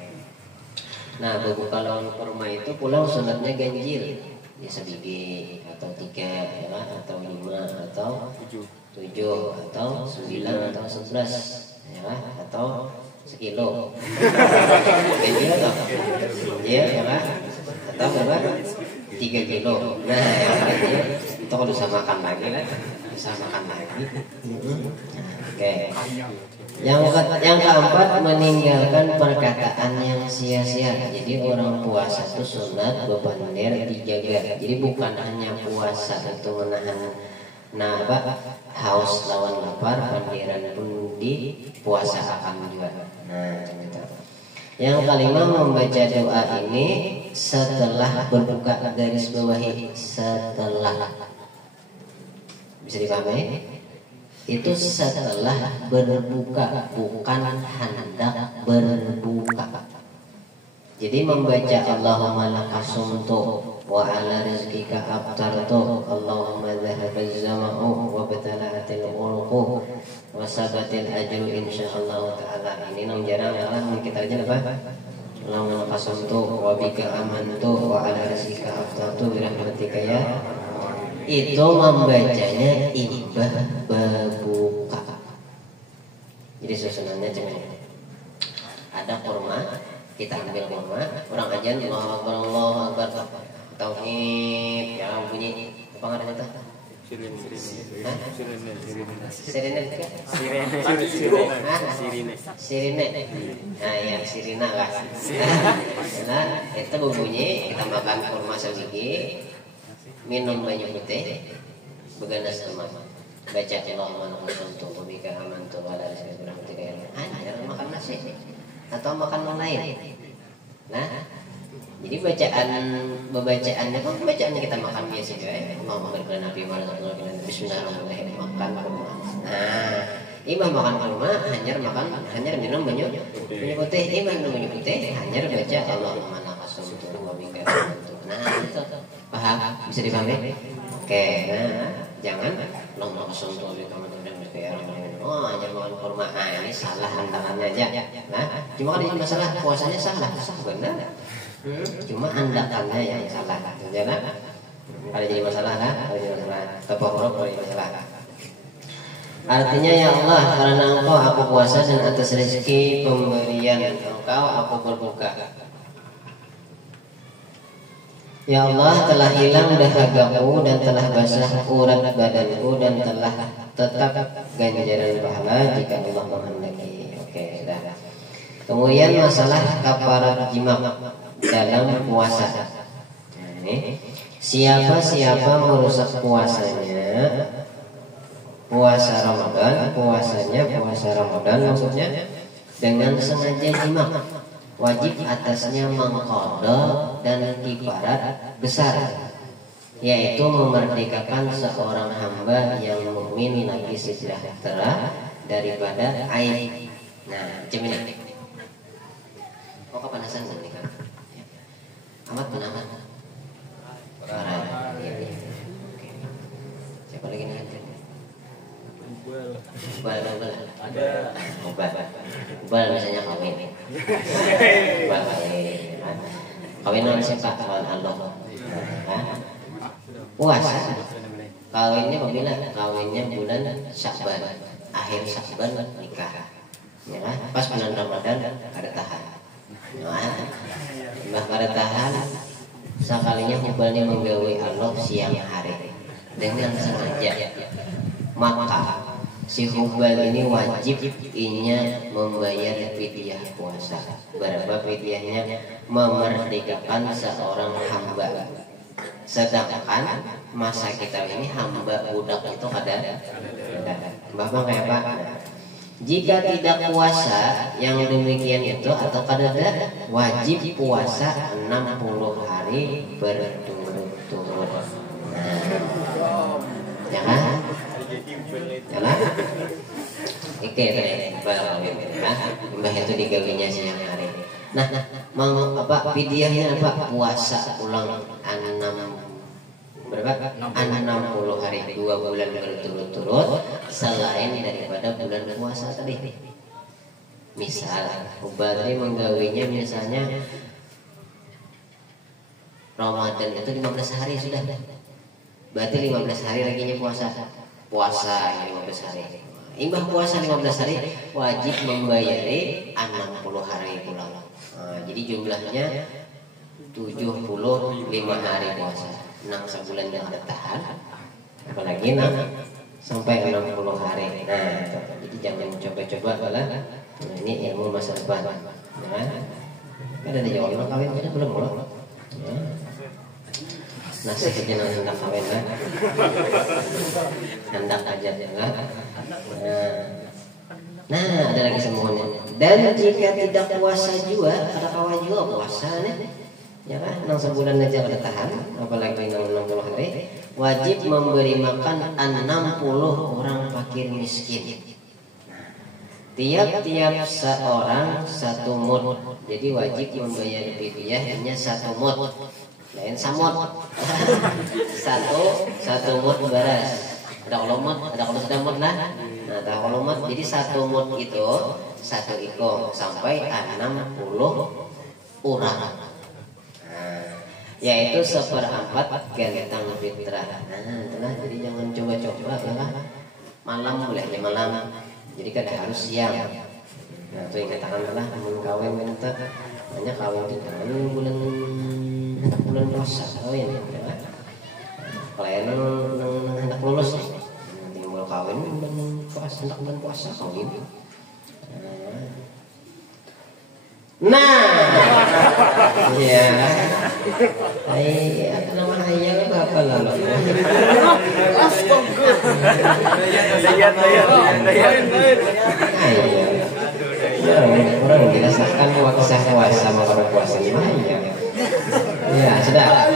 Nah, berbuka lawan kurma itu pulang sunatnya ganjil. Ya sebiji atau 3 ya, atau 5 atau 7 atau 9 atau 11 ya, atau sekilo. Kecil atau? Iya, ya kan? Atau berapa? 3 kilo. Nah, itu kalau bisa makan lagi kan? Bisa makan lagi. Oke. Yang keempat, meninggalkan perkataan yang sia-sia. Jadi orang puasa itu sunat bepandir dijaga. Jadi bukan hanya puasa itu menahan haus lawan lapar, pandiran pun puasa akan juga. Nah, gitu. Yang kelima, membaca doa ini setelah berbuka, garis bawahi setelah. Bisa dipahami? Itu setelah berbuka, bukan hendak berbuka. Jadi membaca Allahumma lakasumtu wa ala rizqika aftartu Allahumma dhahabaz zama'u wa batala'atil urqu wa sabatil ajru insyaallah ta'ala. Ini nang jarang lah kita aja apa? Allahumma lakasumtu wa bika amantu wa ala rizqika aftartu bi rahmatika ya. Itu membacanya ibah berbuka. Jadi susunannya cuman ada kurma, kita ambil kurma, orang ajan Allahu Akbar, tauhid, ya bunyi apa namanya tuh? Sirine. Nah, yang sirina lah. Nah, itu berbunyi, kita makan kurma sebiji, minum banyak putih, beganas teman. Baca Allahumma lakasumtu wa bika amantu wa ala rizqika birahmatika ya Allah. Jangan makan nasi atau makan yang lain. Nah, jadi bacaannya kan bacaannya kita makan biasa juga ya. Allahumma barik lana fi ma razaqtana bismillahirrahmanirrahim makan kurma. Nah, imam makan kurma hanya minum banyak putih. Imam minum banyak putih hanya baca Allahumma lakasumtu wa bika amantu. Nah, itu paham? Bisa dipahami? Oke, nah, jangan Allahumma lakasumtu wa bika amantu dan berkaya oh hanya makan kurma. Nah, ini salah andalannya aja. Nah, cuma kan ini masalah puasanya sah benar. Cuma andalannya yang salah. Jangan ada jadi masalah lah, ada jadi masalah. Tepok-tepok kalau jadi masalah. Artinya ya Allah, karena Engkau aku puasa dan atas rezeki pemberian Engkau aku berbuka. Ya Allah, telah hilang dahagaku dan telah basah urat badanku dan telah tetap ganjaran pahala jika Allah menghendaki. Oke, sudah. Kemudian masalah kafarat jima dalam puasa. Ini siapa merusak puasanya, puasa Ramadan maksudnya dengan sengaja jima, wajib atasnya mengqadha dan kifarat besar, yaitu memerdekakan seorang hamba yang mukmin lagi sejahtera daripada aib. Nah, macam ini. Kok kepanasan nih kan? Amat penahan. Iya. Siapa lagi nih? Ubal. Ada. Ubal misalnya kawin. Ubal kawin non siapa? Kawan Allah. Puasa. Kawinnya apabila kawinnya bulan Sya'ban, akhir Sya'ban nikah. Ya kan? Pas bulan Ramadan ada tahan. Mbah kada tahan sekalinya hubalnya menggawe Allah siang hari dengan sengaja, maka si hubal ini wajib membayar fidyah puasa. Berapa fidyahnya? Memerdekakan seorang hamba. Sedangkan masa kita ini hamba budak itu kada. Mbah kayak apa? Jika tidak puasa yang demikian itu atau kada wajib puasa 60 hari berturut-turut. Jangan. Oke, mbah itu digawinya siang hari. Nah, mau apa fidyahnya apa? Puasa ulang 60 hari 2 bulan berturut-turut selain daripada bulan puasa tadi. Misal Ubadi menggawinya misalnya Ramadan itu 15 hari sudah. Berarti 15 hari lagi puasa 15 hari. Imbah puasa 15 hari wajib membayari 60 hari pula. Jadi jumlahnya 75 hari puasa. Nang sebulan yang ada tahan. Apalagi nang sampai 60 hari. Nah, jadi jangan coba-coba lah. Nah, ini ilmu masa depan. Nah, ada di Jawa kawin kita belum loh. Nasi kecil hendak kawin lah. Hendak aja lah. Nah, ada lagi semuanya. Dan jika tidak puasa juga, ada kawan juga puasa nih. Ya kan, nang sebulan aja ada tahan, apalagi nang 60 hari, wajib memberi makan 60 orang fakir miskin. Tiap-tiap seorang satu mud. Jadi wajib membayar fidyah hanya satu mud. Lain samot. satu mud beras. Ada kalau sudah mud lah. Nah, kalau mud jadi satu mud itu satu ikong sampai 60 orang. Yaitu 1/4 gantang fitrah. Nah, itulah, jadi jangan coba-coba ya. Malam boleh aja malam. Jadi kan harus siang. Nah, itu yang katakan lah kawin minta hanya kawin di bulan puasa kawin ya. Klien hendak lulus nanti mau kawin bulan puasa kawin. Nah, ya, apa nama ayah apa lalu? Orang dirasakan puasa sama orang puasa gimana? Ya, sudah.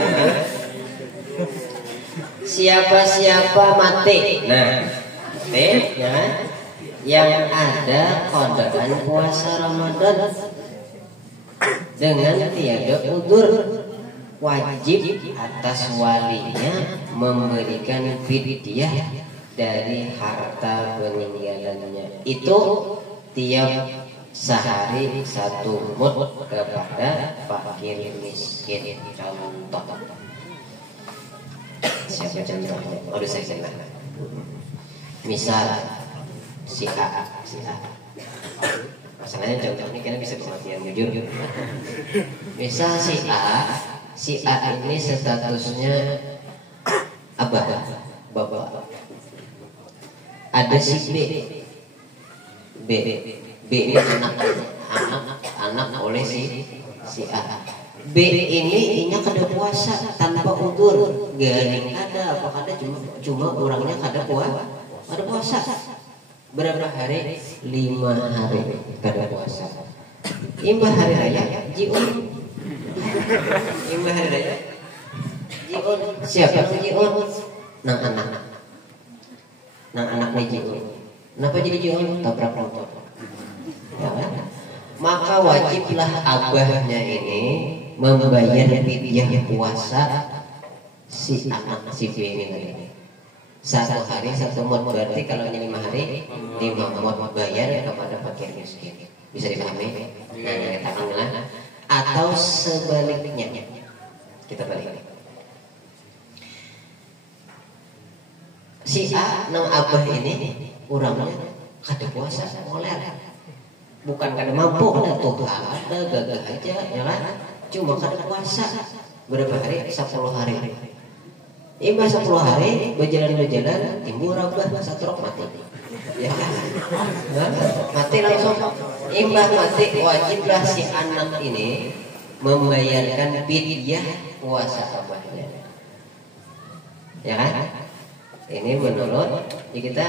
Siapa mati? Nah, ya, yang ada kodaan puasa Ramadan dengan tiada udzur, wajib atas walinya memberikan fidyah dari harta peninggalannya. Itu tiap sehari 1 mud kepada fakir miskin. Contoh. Siapa contohnya? Udah saya jelaskan. Misal si A. Masalahnya contoh ini karena bisa pengertian jujur. Misal si A ini statusnya bapak. Ada si B ini anak oleh si A. B ini kada puasa tanpa udzur, garing ada apa kada cuma orangnya kada puasa. Berapa hari? 5 hari kada puasa. Imbah hari raya jiun. Imbah hari raya jiun. Siapa jiun? Nang anaknya jiun. Kenapa jadi jiun? Tabrak motor. Ya kan? Maka wajiblah abahnya ini membayar fidyah puasa si anak si B ini. 1 hari 1 mud, berarti kalau 5 hari 5 mud bayar kepada fakir miskin. Bisa dipahami? Nah, yang katakanlah atau sebaliknya. Kita balik. Si A nang abah ini orangnya kada puasa, moler. Bukan kada mampu, kada tuh ada gagah aja ya kan. Cuma kada puasa. Berapa hari? 10 hari. Imbah 10 hari berjalan timbul rabah satrok mati. Ya kan? Mati langsung. Imbah mati wajiblah si anak ini membayarkan fidyah puasa abahnya. Ya kan? Ini menurut kita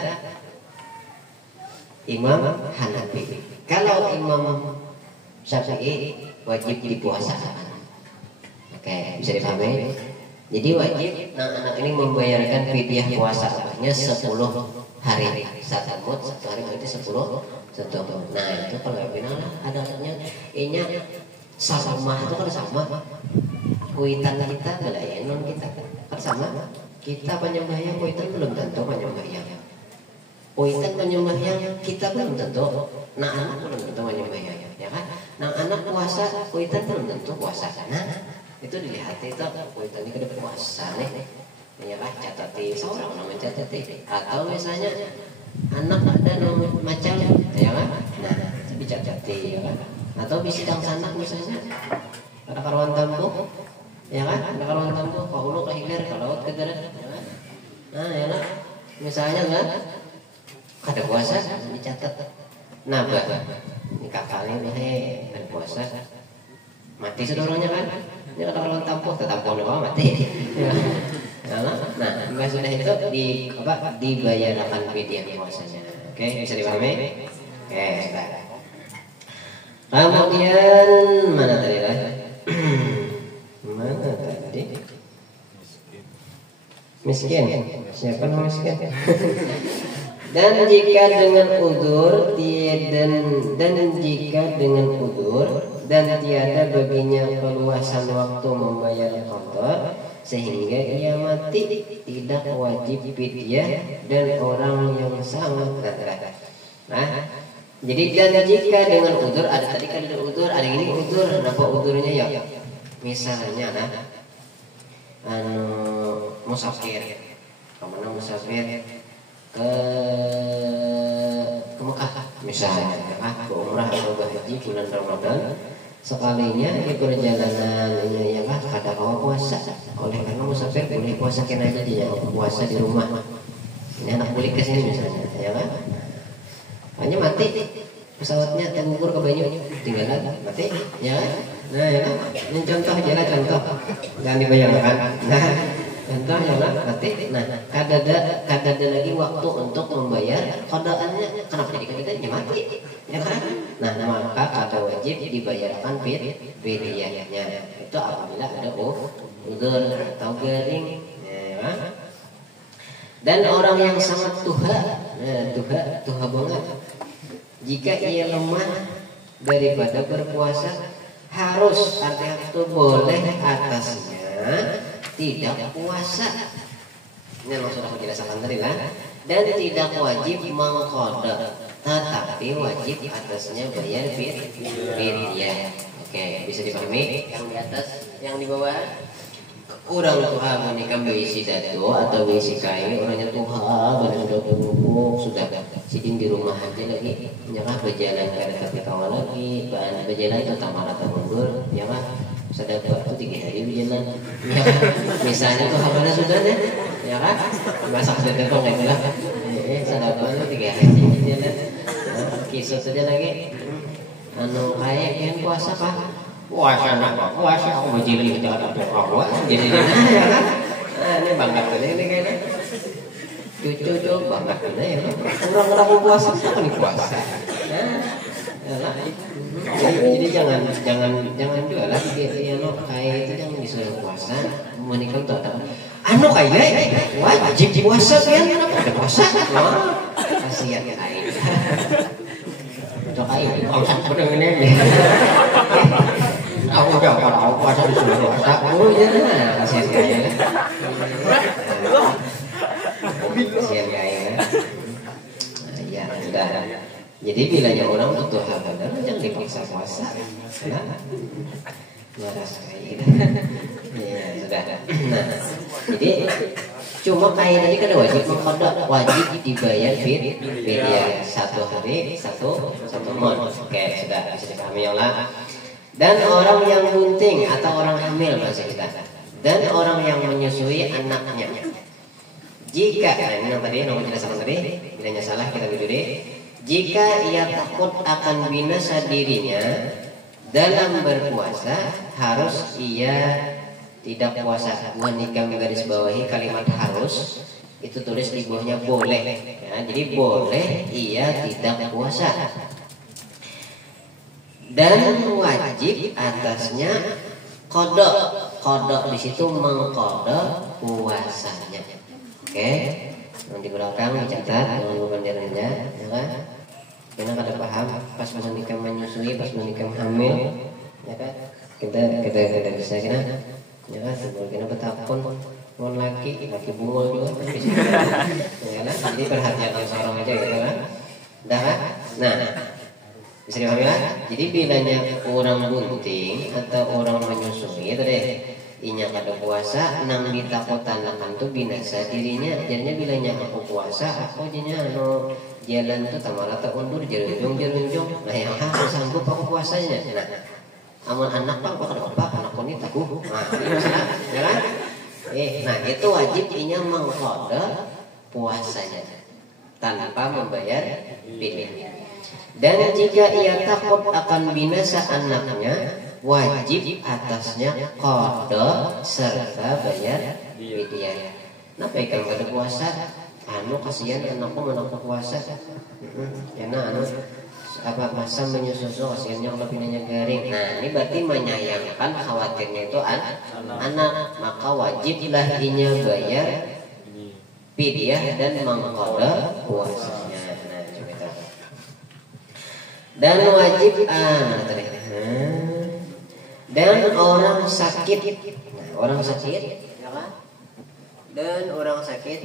Imam Hanafi. Kalau Imam Syafi'i wajib dipuasakan. Oke, bisa dipahami? Jadi wajib anak ini membayarkan fidyah puasa abahnya 10 hari. 1 mud 1 hari berarti 10 mud. Nah, itu kalau final adanya inya sama itu kan sama. Kuitan kita belayan non kita kan sama. Kita penyembahyang kuitan belum tentu penyembahyang. Kuitan penyembahyang kita belum tentu. Nah, anak belum tentu penyembahyang, ya kan? Nah, anak puasa kuitan belum tentu puasa. Nah, itu dilihat itu kuitan ini kada puasa nih. Ya kan, catati seorang namanya catati. Atau misalnya anak ada macam ya kan, nah tapi cacati ya kan, atau bisa dang sanak misalnya ada karuan tampuk ya kan, ada karuan tampuk kau ulo kehilir kalau ke darat ya kan, nah ya kan, misalnya kan ada puasa dicatat, nah bah ini kakaknya berpuasa mati sedorongnya kan, ini ada karuan tampuk tetampuk doang mati. Nah, maka sudah itu dibayarkan fidyah puasanya. Oke, bisa dipahami? Oke, sudah. Kemudian mana tadi lah? Mana tadi? Miskin. Siapa nama miskin? Dan jika dengan udzur dan tiada baginya keluasan waktu membayar qadha sehingga ia mati, tidak wajib fidyah dan orang yang sangat rata-rata. Nah, jadi dan jika dengan udzur, ada tadi kan ada udzur, ada ini udzur, apa udzurnya ya? Misalnya musafir, kemana musafir ke Mekah misalnya, ke umrah atau ke haji bulan Ramadan. Sekalinya di perjalanannya ya kada kawa puasa, oleh karena musafir boleh puasa kena aja dia puasa di rumah. Ini anak boleh ke sini misalnya, ya kan? Hanya mati pesawatnya tergugur ke banyu, tinggal mati, ya kan? Nah ya kan? Ini contoh aja lah contoh, jangan dibayangkan. Nah contoh ya kan mati. Nah kada ada lagi waktu untuk membayar qadaannya, kenapa jadi mati, ya kan? Nah maka kada wajib dibayarkan fidyahnya. Itu apabila ada udzur atau garing, ya kan? Dan orang yang sangat tuha banget, jika ia lemah daripada berpuasa, harus artinya itu boleh atasnya tidak puasa. Ini yang sudah aku jelaskan tadi lah. Dan tidak wajib mengqadha, tetapi wajib atasnya bayar fidyah. Oke, bisa dipahami? Yang di atas, yang di bawah. Orang tuha menikah berisi dado atau berisi kain, orangnya tuha sudah bubuk, sudah sidin di rumah aja lagi, nyerah berjalan kada tapi kawal lagi, bahan berjalan itu tamara mundur, ya kan? Sudah itu 3 hari berjalan, ya kan? Misalnya tuh mana sudah deh, ya kan? Masak sudah kok nggak bilang, sudah itu 3 hari berjalan, kisah saja lagi, kayak yang puasa pak. Puasa aku majili kita ada apa jadi ini banget ini kayaknya cucu banget ya orang puasa kan puasa jadi jangan jual lagi ya lo kayak itu jangan disuruh puasa menikah tuh kayak wajib puasa kan ada puasa kasihan ya itu kayak bangsa pedang ini aku udah kalau puasa disuruh puasa, ya kasihan kaya, kasihan kaya, ya sudah. Jadi bilanya orang butuh hal benar, jangan diperiksa puasa, waras kaya, ya sudah. Nah, jadi cuma kaya tadi kan wajib mengqadha, wajib dibayar fidyah 1 hari 1 mon. Oke, sudah bisa dipahami ya lah. Dan orang yang bunting atau orang hamil maksud kita, dan orang yang menyusui anaknya, jika ini tadi nomor jelaskan tadi, bilanya salah kita berdiri. Jika ia takut akan binasa dirinya dalam berpuasa, harus ia tidak puasa. Wanita menggaris bawahi kalimat harus, itu tulis di bawahnya boleh, ya, jadi boleh ia tidak puasa. Dan wajib atasnya qadha di situ mengqadha puasanya. Oke, yang di belakang dicatat jangan lupa rendah, ya kan? Karena kada paham pas menikah menyusui, pas menikah hamil, ya kan? Kita bisa kena, ya kan? Kita betakon mon laki bungul juga kan bisa. Ya kan? Jadi perhatian seorang aja gitu kan. Dah kan? Nah, bisa dipahami lah. Jadi bilanya orang bunting atau orang menyusui itu deh, inya kada puasa nang ditakutan akan tuh binasa dirinya. Jadinya bilanya aku puasa, aku jadinya jalan tuh tamala tak undur jerunjung. Nah yang sanggup aku puasanya. Nah, amun anak pak anak ini takuh. Nah, ya kan? Nah itu wajib inya mengkode puasanya tanpa membayar fidyah. Dan jika ia takut akan binasa anaknya, wajib atasnya kode serta bayar fidyah. Napa ikan kada puasa? Kasihan anakku puasa. Karena apa masa menyusu kasihannya kalau pinanya garing. Nah ini berarti menyayangkan khawatirnya itu anak, maka wajiblah inya bayar fidyah dan mengqada puasanya. Nah coba dan wajib dan orang sakit. Nah, orang sakit ya kan? Dan orang sakit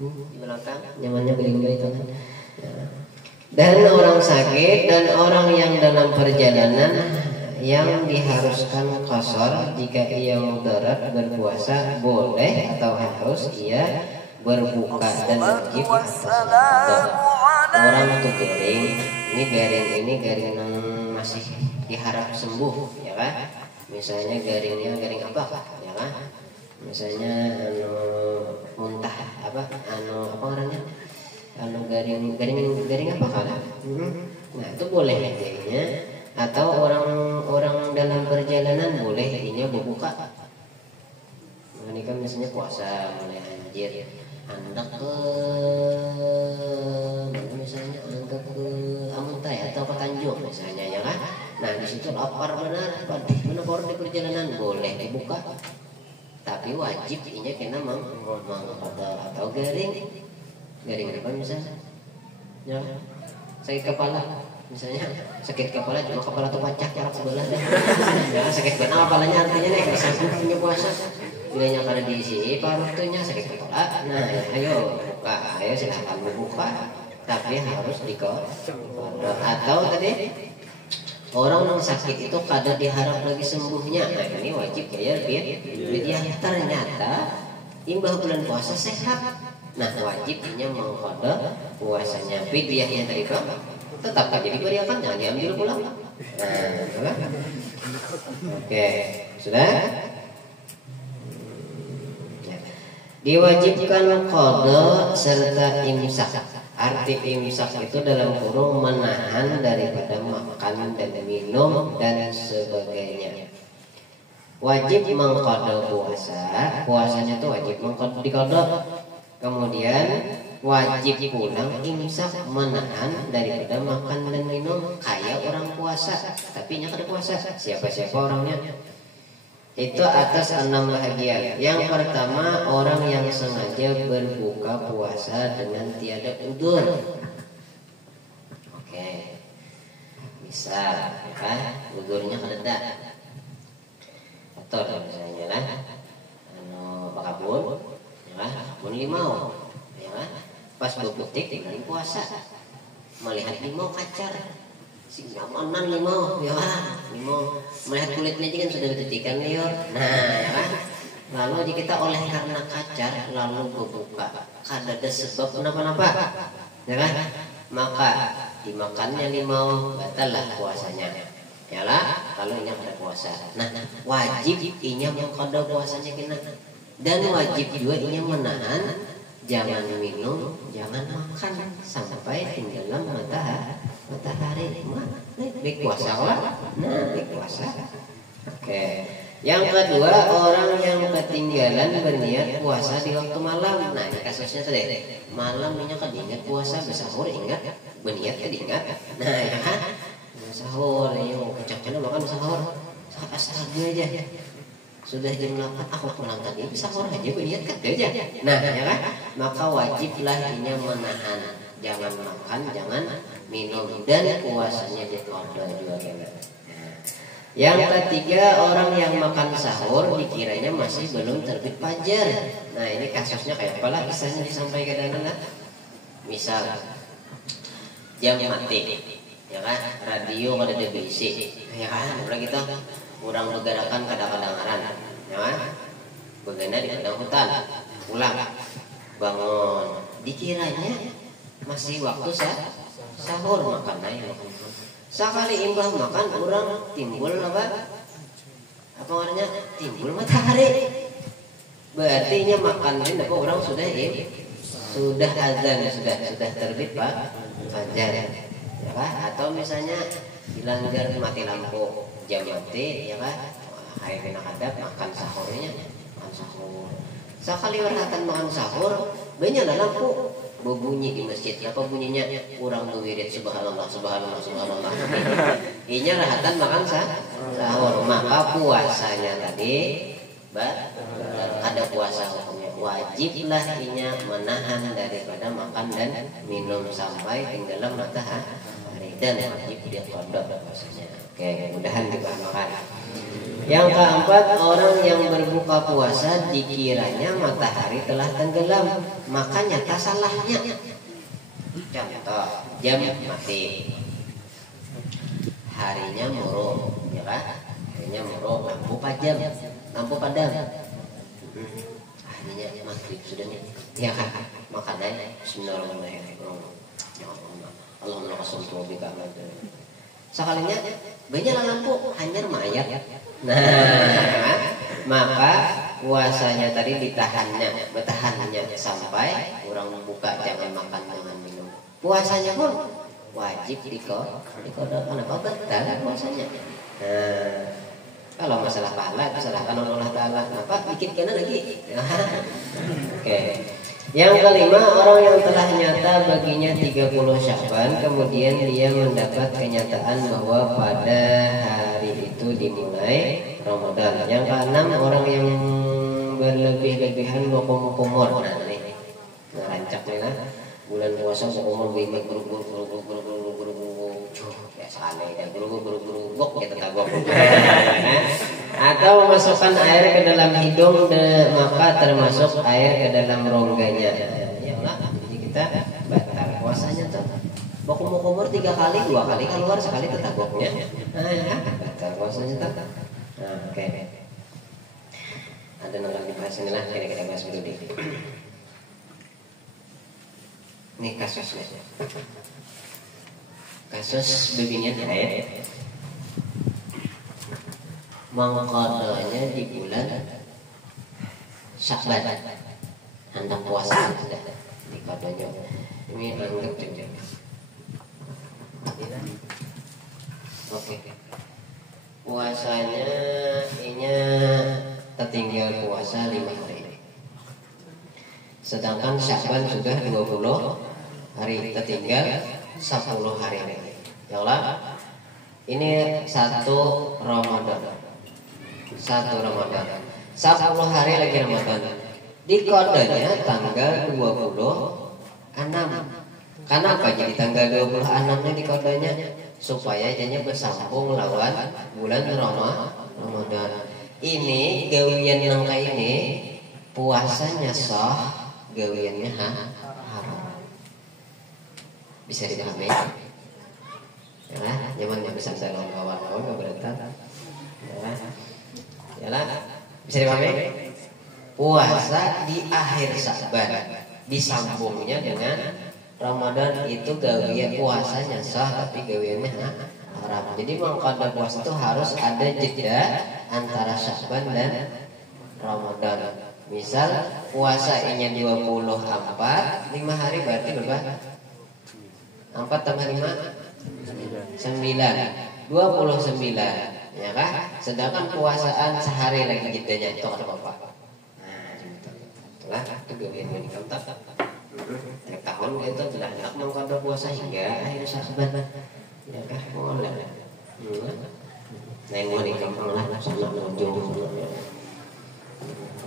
di belakang nyamannya beli itu kan. Dan orang sakit dan orang yang dalam perjalanan yang diharuskan qashar, jika ia mudarat berpuasa boleh atau harus ia berbuka dan wajib atasnya. Orang tuh garing, ini garing yang masih diharap sembuh ya kan. Misalnya garing apa ya kan. Misalnya muntah apa namanya? Garing apa kan? Nah itu boleh jadinya. Atau orang dalam perjalanan boleh jadinya berbuka. Ini kan misalnya puasa mulai anjir, hendak ke misalnya hendak ke Amuntai atau ke Tanjung misalnya ya kan. Nah di situ lapar benar, benar di perjalanan boleh dibuka. Tapi wajib inya kena atau garing apa misalnya ya sakit kepala misalnya cuma kepala tuh pacak jarak sebelah ya sakit kepala kepalanya artinya nih sanggup punya puasa bilanya kada diisi waktunya sakit kepala. Nah ayo buka, ayo silahkan buka tapi harus atau tadi orang yang sakit itu kada diharap lagi sembuhnya. Nah ini wajib bayar fidyah. Ternyata imbah bulan puasa sehat. Nah wajibnya mengqada puasanya. Fidyahnya tadi kan tetap aja diberikan, jangan diambil pulang. Nah, oke, sudah. Diwajibkan qada serta imsak. Arti imsak itu dalam kurung menahan daripada makan dan minum dan sebagainya. Wajib mengqada puasanya itu wajib diqada. Kemudian wajib pulang imsak menahan daripada makan dan minum kayak orang puasa tapi nya kada puasa. Siapa orangnya? Itu atas 6 bahagian. Yang pertama orang yang sengaja berbuka puasa dengan tiada udzur. Oke. Bisa ya, udzurnya kada. Atau misalnya lah pakabun pun limau ya kan? Pas bebutik dengan puasa melihat limau kacar si nyamanan limau ya kan? Limau melihat kulitnya juga kan sudah betetikan liur. Nah ya kan? Lalu jika kita oleh karena kacar lalu berbuka kada ada sebab kenapa-napa ya kan? Maka dimakannya limau batallah puasanya ya lah kalau ini ada puasa. Nah wajib inya mengqada puasanya kena. Dan wajib juga ini menahan jangan minum, jangan makan sampai tenggelam matahari. Baik puasa lah. Nah, baik puasa. Oke. Yang kedua orang yang ketinggalan berniat puasa di waktu malam. Nah, ini kasusnya tadi. Malam ini kan ingat puasa bersahur ingat, berniat ingat. Nah, ya kan? Sahur, ayo kecak-kecak makan sahur. Astaga aja. Sudah jam 8 aku pulang tadi sahur aja berniat aja. Nah ya kan maka wajiblah inya menahan jangan makan jangan minum dan puasanya diqada juga kena. Yang ketiga orang yang makan sahur dikiranya masih belum terbit fajar. Nah ini kasusnya kayak apalah kisahnya disampaikan dana. Misal jam mati ya kan radio kada diisi ya kan ulah gitu orang bergerakan kadang-kadang ya kan bagaimana di padang hutan pulang bangun dikiranya masih waktu sahur makan naik. Sekali imbah makan orang timbul apa warnanya timbul matahari. Berarti nya makan ini apa orang sudah azan sudah terbit Pak fajar. Ya Pak, atau misalnya dilanggar mati lampu jam mati ya Pak. Akhirnya kadap makan sahurnya, makan sahur. Sekali warhatan makan sahur, banyak lampu berbunyi di masjid. Apa bunyinya? Kurang wirid subhanallah subhanallah subhanallah. Inya rahatan makan sahur. Maka puasanya tadi ada puasa hukumnya. Wajiblah inya menahan daripada makan dan minum sampai tenggelam matahari dan wajib dia qada puasanya. Oke, mudahan dipahami. Yang keempat, orang yang berbuka puasa dikiranya matahari telah tenggelam, makanya salahnya. Contoh, jam mati, harinya murung, ya kan? Harinya murung, lampu padam. Harinya maghrib sudah nih, ya kan? Makanya Bismillahirrahmanirrahim. Allahumma qassamtu bika amal. Sekalinya banyak lampu hanya mayat. Nah, maka puasanya tadi bertahannya sampai orang buka, jangan makan jangan minum. Puasanya pun wajib dikodok. Kenapa batal puasanya? Nah, kalau masalah pahala masalah kalau Allah Taala apa bikin kena lagi. Oke. Yang kelima, orang yang telah nyata baginya 30 Sya'ban, kemudian dia mendapat kenyataan bahwa pada hari itu dimulai Ramadan. Yang keenam, orang yang berlebih-lebihan kumur. Nah ini ngerancaknya bulan puasa kumur bimbing guru saleh dan guru gok kita tagok. Atau memasukkan air ke dalam hidung maka termasuk air ke dalam rongganya. Ya Allah, jadi kita batal puasanya tuh. Kumur 3 kali, 2 kali keluar, sekali tetagoknya. Nah, ya, batal puasanya tuh. Nah, oke. Ada yang lagi bahas inilah, kita bahas dulu deh. Ini kasusnya. Kasus begini ayat. Mengqadanya di bulan Sya'ban. Hendak puasa sudah diqadanya. Ini anggap saja. Oke. Puasanya inya tertinggal puasa 5 hari. Sedangkan Sya'ban sudah 20 hari, tertinggal 10 hari. Ya Allah. Ini 1 Ramadan. 10 hari lagi Ramadan. Di kodenya tanggal 26. Kenapa jadi tanggal 26-nya di kodenya? Supaya jadinya bersambung lawan bulan Ramadan. Ini gawian nangka ini puasanya sah, gawiannya haram. Bisa dipahami? Ya, jangan bisa dalam kawan-kawan keberatan. Ya lah, bisa dipahami? Puasa di akhir Sya'ban disambungnya dengan Ramadan itu gawian puasanya sah tapi gawiannya haram. Jadi mengqada puasa itu harus ada jeda antara Sya'ban dan Ramadan. Misal puasa ini 24, 5 hari berarti berapa? 4 tambah 5 9, 29. Ya kan? Sedangkan puasaan sehari lagi jedanya itu ada apa? Nah, itulah itu gawian yang dikontak. Tiap tahun itu sudah hendak mengqada puasa hingga akhir Sya'ban. Ya kan? Boleh. Nah, ini mau dikampung lah sama ujung.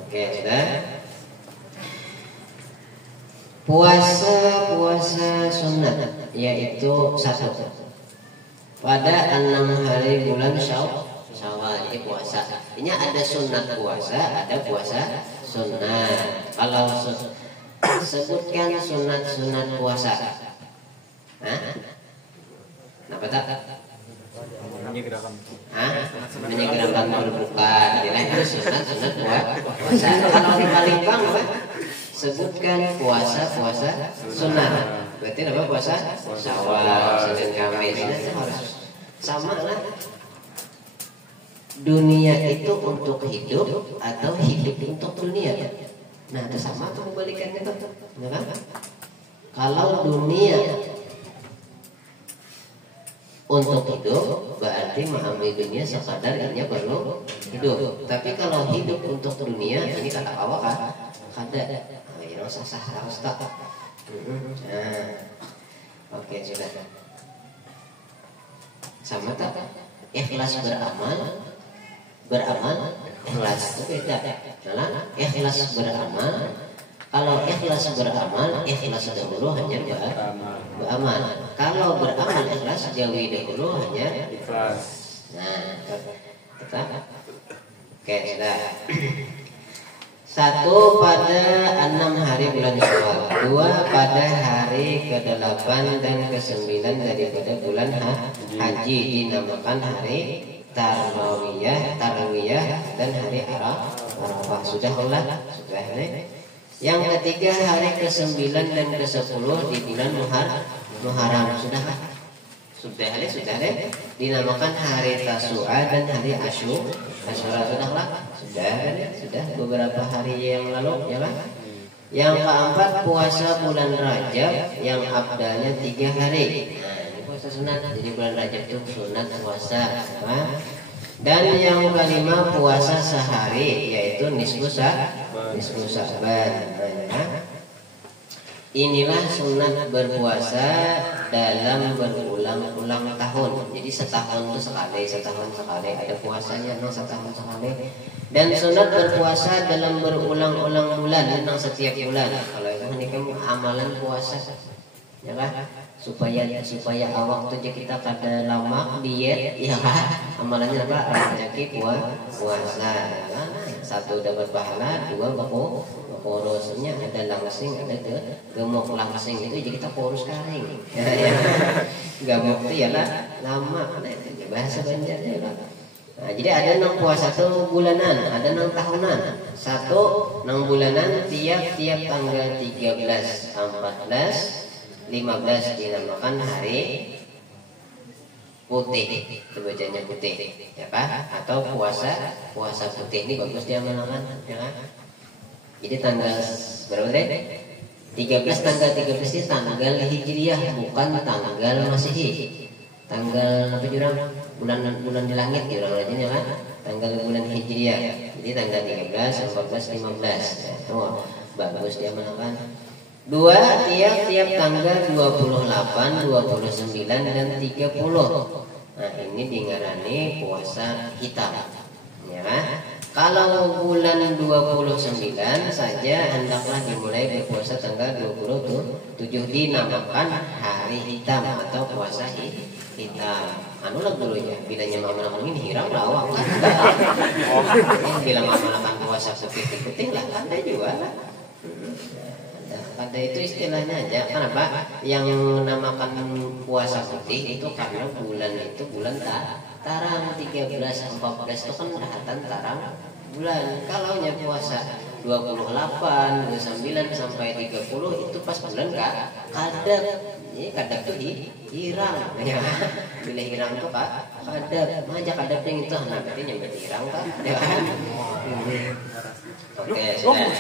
Oke, sudah. Puasa sunat yaitu 1 pada 6 hari bulan Syawal. Ini puasa. Ini ada sunat puasa, ada puasa sunat. Kalau sebutkan sunat puasa. Kenapa tak? Menyegerakan berbuka. Itu sunat puasa. Kalau di paling bang apa? Sebutkan puasa sunat. berarti apa puasa? Syawal, Senin, Kamis. Itu harus sama lah. Dunia itu untuk hidup atau hidup untuk dunia? Nah, itu sama tuh kebalikannya tuh. Ya kan? Kalau dunia untuk hidup berarti mengambil dunia sekadar hanya perlu hidup. Tapi kalau hidup untuk dunia, ini kata awak kan? Kada. Ini sah harus tak. Nah, oke sudah. Sama tak? Ikhlas beramal, ikhlas itu beda. Nah, ikhlas beramal. Kalau ikhlas beramal, ikhlas dahulu hanya beramal. Kalau beramal ikhlas jauhi dahulu hanya Ikhlas. Nah, tetap. Oke, sudah. 1 pada 6 hari bulan Syawal, 2 pada hari ke-8 dan ke-9 daripada bulan Haji, dinamakan hari Tarwiyah dan hari Arafah. Sudah nih. Yang ketiga hari ke-9 dan ke-10 di bulan Muharram. Sudah deh. Dinamakan hari Tasu'a dan hari Asyura. Sudah beberapa hari yang lalu ya kan? Yang keempat puasa bulan Rajab yang abdalnya 3 hari. Nah, ini puasa sunat. Jadi bulan Rajab itu sunat puasa. Dan yang kelima puasa sehari yaitu nisfu Sya'ban. Inilah sunat berpuasa dalam berulang-ulang tahun. Jadi setahun sekali ada puasanya, setahun sekali. Dan sunat berpuasa dalam berulang-ulang bulan, setiap bulan. Kalau itu ini kan amalan puasa, ya kan? Supaya awak tuh kita kada lama diet, ya kan? Amalannya apa? Rezeki puasa. Ya kan? 1 dapat pahala, 2 porosnya ada langsing, ada gemuk langsing itu jadi kita poros kering. Ya. Gemuk itu ya lah lama, nah itu bahasa Banjarnya lah. Nah, jadi ada nang puasa tuh bulanan, ada nang tahunan. 1 nang bulanan tiap tanggal 13, 14, 15 dinamakan hari putih, itu bacanya putih, ya Pak? Atau puasa putih ini bagus diamalkan, ya kan? Jadi tanggal berapa deh? 13 tanggal 13 ini tanggal Hijriah, bukan tanggal Masehi. Tanggal apa jurang? Bulan di langit jurang aja ya kan? Tanggal bulan Hijriah. Jadi tanggal 13, 14, 15. Ya, itu bagus diamalkan. 2 tiap tanggal 28, 29 dan 30. Nah, ini dingarani puasa hitam. Ya kan? Kalau bulan 29 saja hendaklah dimulai berpuasa tanggal 27, dinamakan hari hitam atau puasa hitam. Anu lah dulunya, bilanya mama ini hiram lawak kan? Bila mama puasa putih lah, ada juga. Ada itu istilahnya aja. Kenapa? Yang namakan puasa putih itu karena bulan itu bulan tarang 13, 14 itu kan dahatan tarang bulan. Kalau nya puasa 28, 29 sampai 30 itu pas bulan kadar. Ini kadar tuh hirang. Ya. Bila hirang tuh kadar. Majak kadar yang itu berarti nyampe hirang kan. Ya kan? Oke, sudah.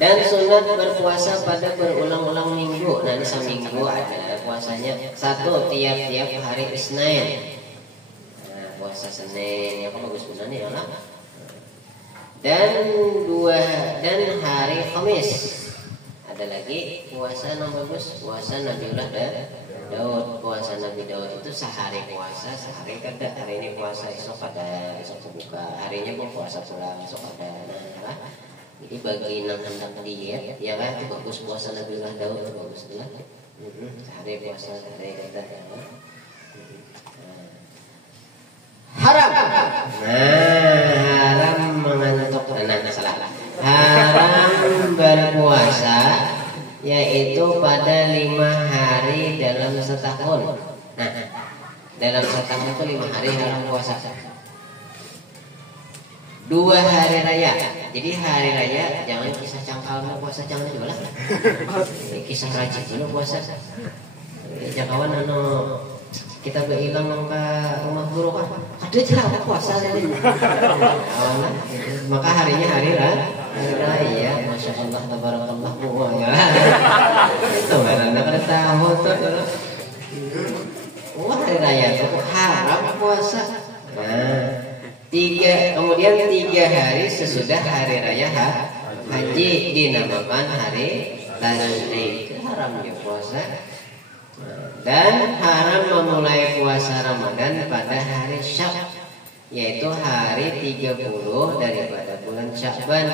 Dan sunat berpuasa pada berulang-ulang minggu. Nah, ini seminggu ada puasanya. 1 tiap hari Isnin. Nah, puasa Senin, ya bagus benar nih ya. Dan 2 dan hari Kamis. Ada lagi puasa yang bagus, puasa Nabiullah Daud. Puasa Nabi Daud itu sehari puasa, sehari kada. Hari ini puasa, esok ada, esok buka. Harinya pun puasa pulang, esok ada. Nah, jadi bagi yang hendak diet, ya kan itu bagus puasa Nabiullah Daud itu bagus lah. Sehari puasa, sehari kada. Haram. Haram mengantuk. Salah. Haram berpuasa yaitu pada 5 hari dalam setahun. Nah, dalam setahun itu 5 hari haram puasa. 2 hari raya. Jadi hari raya jangan kisah cangkal puasa, jangan juga lah. Kisah rajin dulu puasa. Jakawan anu kita berilang ke rumah guru kan, aduh cara puasa jadi. Maka harinya hari raya, masya Allah, tabarakallah, ya. Itu karena pada tahu tuh. Wah hari raya itu haram puasa. Nah, kemudian 3 hari sesudah hari raya haji dinamakan hari tasyrik. Haram ya puasa. Dan haram memulai puasa Ramadan pada hari Syab, yaitu hari 30 daripada bulan Sya'ban.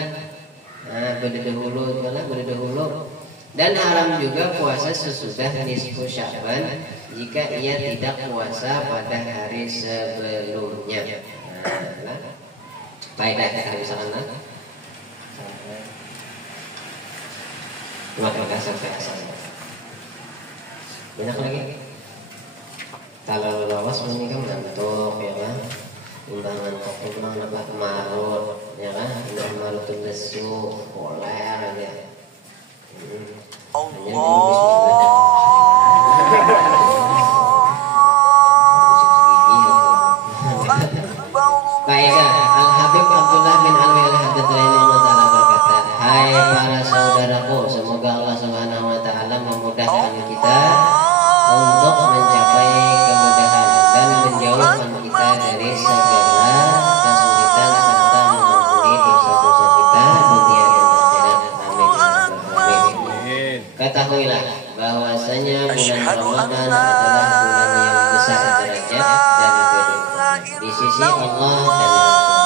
Nah, berdahulu. Dan haram juga puasa sesudah nisfu Sya'ban jika ia tidak puasa pada hari sebelumnya. Baik, kita bisa kan? Terima kasih sampai banyak lagi. Kalau lawas ini kan mengantuk ya kan, undangan kopi apa kemarut ya kan, undangan marut lesu, koler ya. Kaidah Al-Habib Abdullah bin Alwi Al-Hadrami Allah berkata, hai para saudaraku, semoga Allah Subhanahu wa taala memudahkan kita untuk mencapai kemudahan dan menjauhkan kita dari segala kesulitan serta mengampuni dosa-dosa kita dunia dan akhirat. Amin. Ketahuilah bahwasanya bulan Ramadan adalah bulan yang besar derajat dan kedudukan di sisi Allah dan Rasulnya.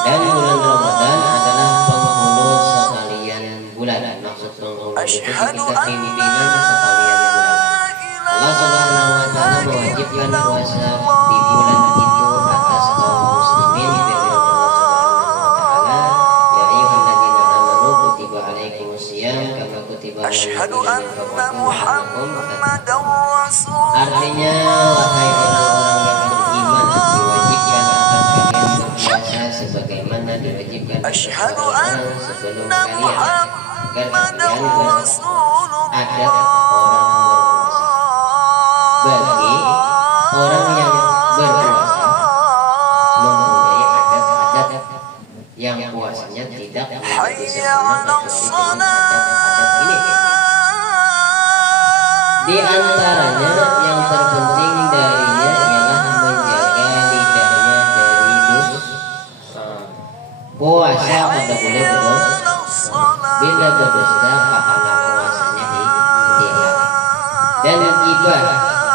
Dan bulan Ramadan adalah penghulu sekalian bulan. Maksud penghulu itu ketika pimpinan sekalian bulan. Allah Subhanahu wa taala mewajibkan puasa di bulan itu atas kaum muslimin firman Allah Subhanahu wa taala, ya ayyuhalladzina amanu kutiba alaikumusiyam kama kutiba alal ladzina min qablikum la'allakum tattaqun. Artinya wahai orang-orang yang beriman, diwajibkan atas kalian berpuasa sebagaimana diwajibkan atas orang sebelum kalian, agar kalian ada orang bagi orang yang berpuasa mempunyai adat-adat yang puasanya tidak menjadi sempurna kecuali dengan adat-adat ini. Di antaranya yang terpenting darinya ialah menjaga lidahnya dari dosa. Puasa tidak boleh berdosa. Bila berdosa pahala puasanya hilang. Dan gibah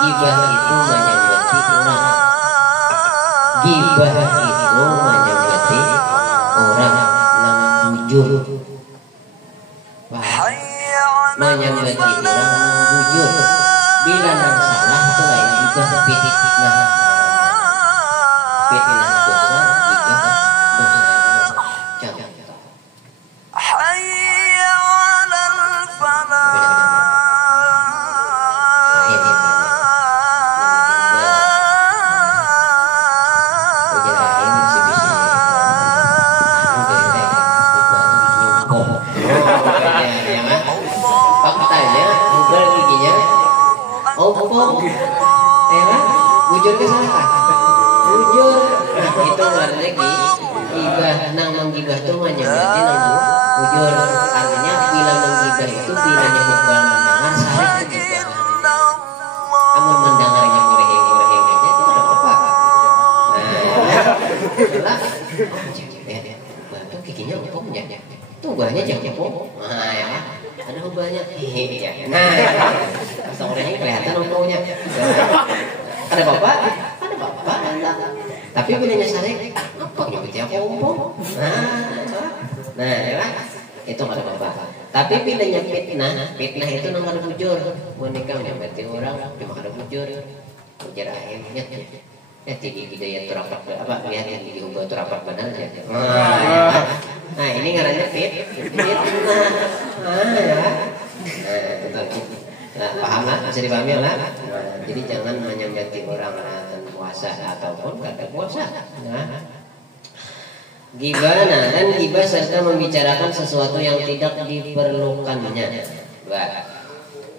itu menyakiti orang. Gibah itu menyakiti orang. Nang bujur. Menyakiti orang nang bujur. Bila nang salah itu lain gibah fitnah. Fitnah dosa, gibah dosa. Jangan. Bujur ke sana, bujur. Nah itu lagi gibah, nang menggibah itu menyebabkan nang bujur. Artinya bila menggibah itu bilanya bukan mendengar syarat gibah. Kamu mendengarnya koreh-koreh aja itu ada apa? Nah, batu giginya empuknya, tubahnya jangan empuk. Nah ya, ada ubahnya. Nah, sorenya kelihatan empuknya. Ada bapak. Tapi bilanya syarat apa nyebutnya empuk? Nah, ya. Itu ada bapak. Tapi bilanya fitnah itu nomor bujur. Menikah menyambati orang cuma ada bujur. Bujur akhirnya. Tinggi daya turapak apa lihat yang diubah turapak badan aja. Nah, ini ngarannya fitnah. Nah, paham lah, bisa dipahami lah. Nah, jadi jangan menyambati orang puasa ataupun kada puasa. Gibah, dan gibah serta membicarakan sesuatu yang tidak diperlukannya.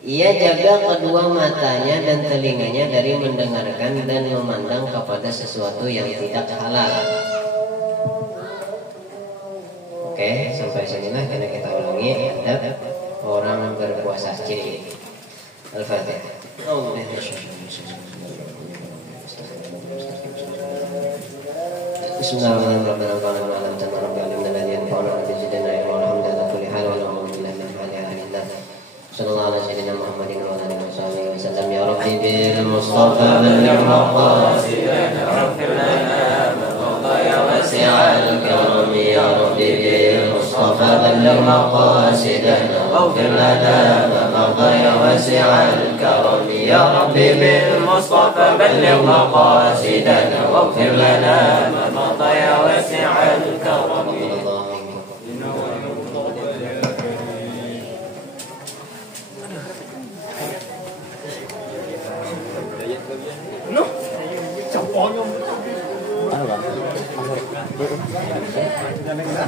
Ia jaga kedua matanya dan telinganya dari mendengarkan dan memandang kepada sesuatu yang tidak halal. Oke, sampai sinilah karena kita ulangi adab orang berpuasa ciri. Al-Fatihah. Sallallahu alaihi wasallam Muhammadin wa alihi wasallam ya Rabbi bil Mustafa balligh maqasidana waghfir lana ma mada ya wasi'al karam ya Rabbi bil Mustafa balligh maqasidana waghfir lana ma mada ya wasi'al karam ya Rabbi bil Mustafa balligh maqasidana waghfir lana ma mada ya wasi'al karam. Ano ba?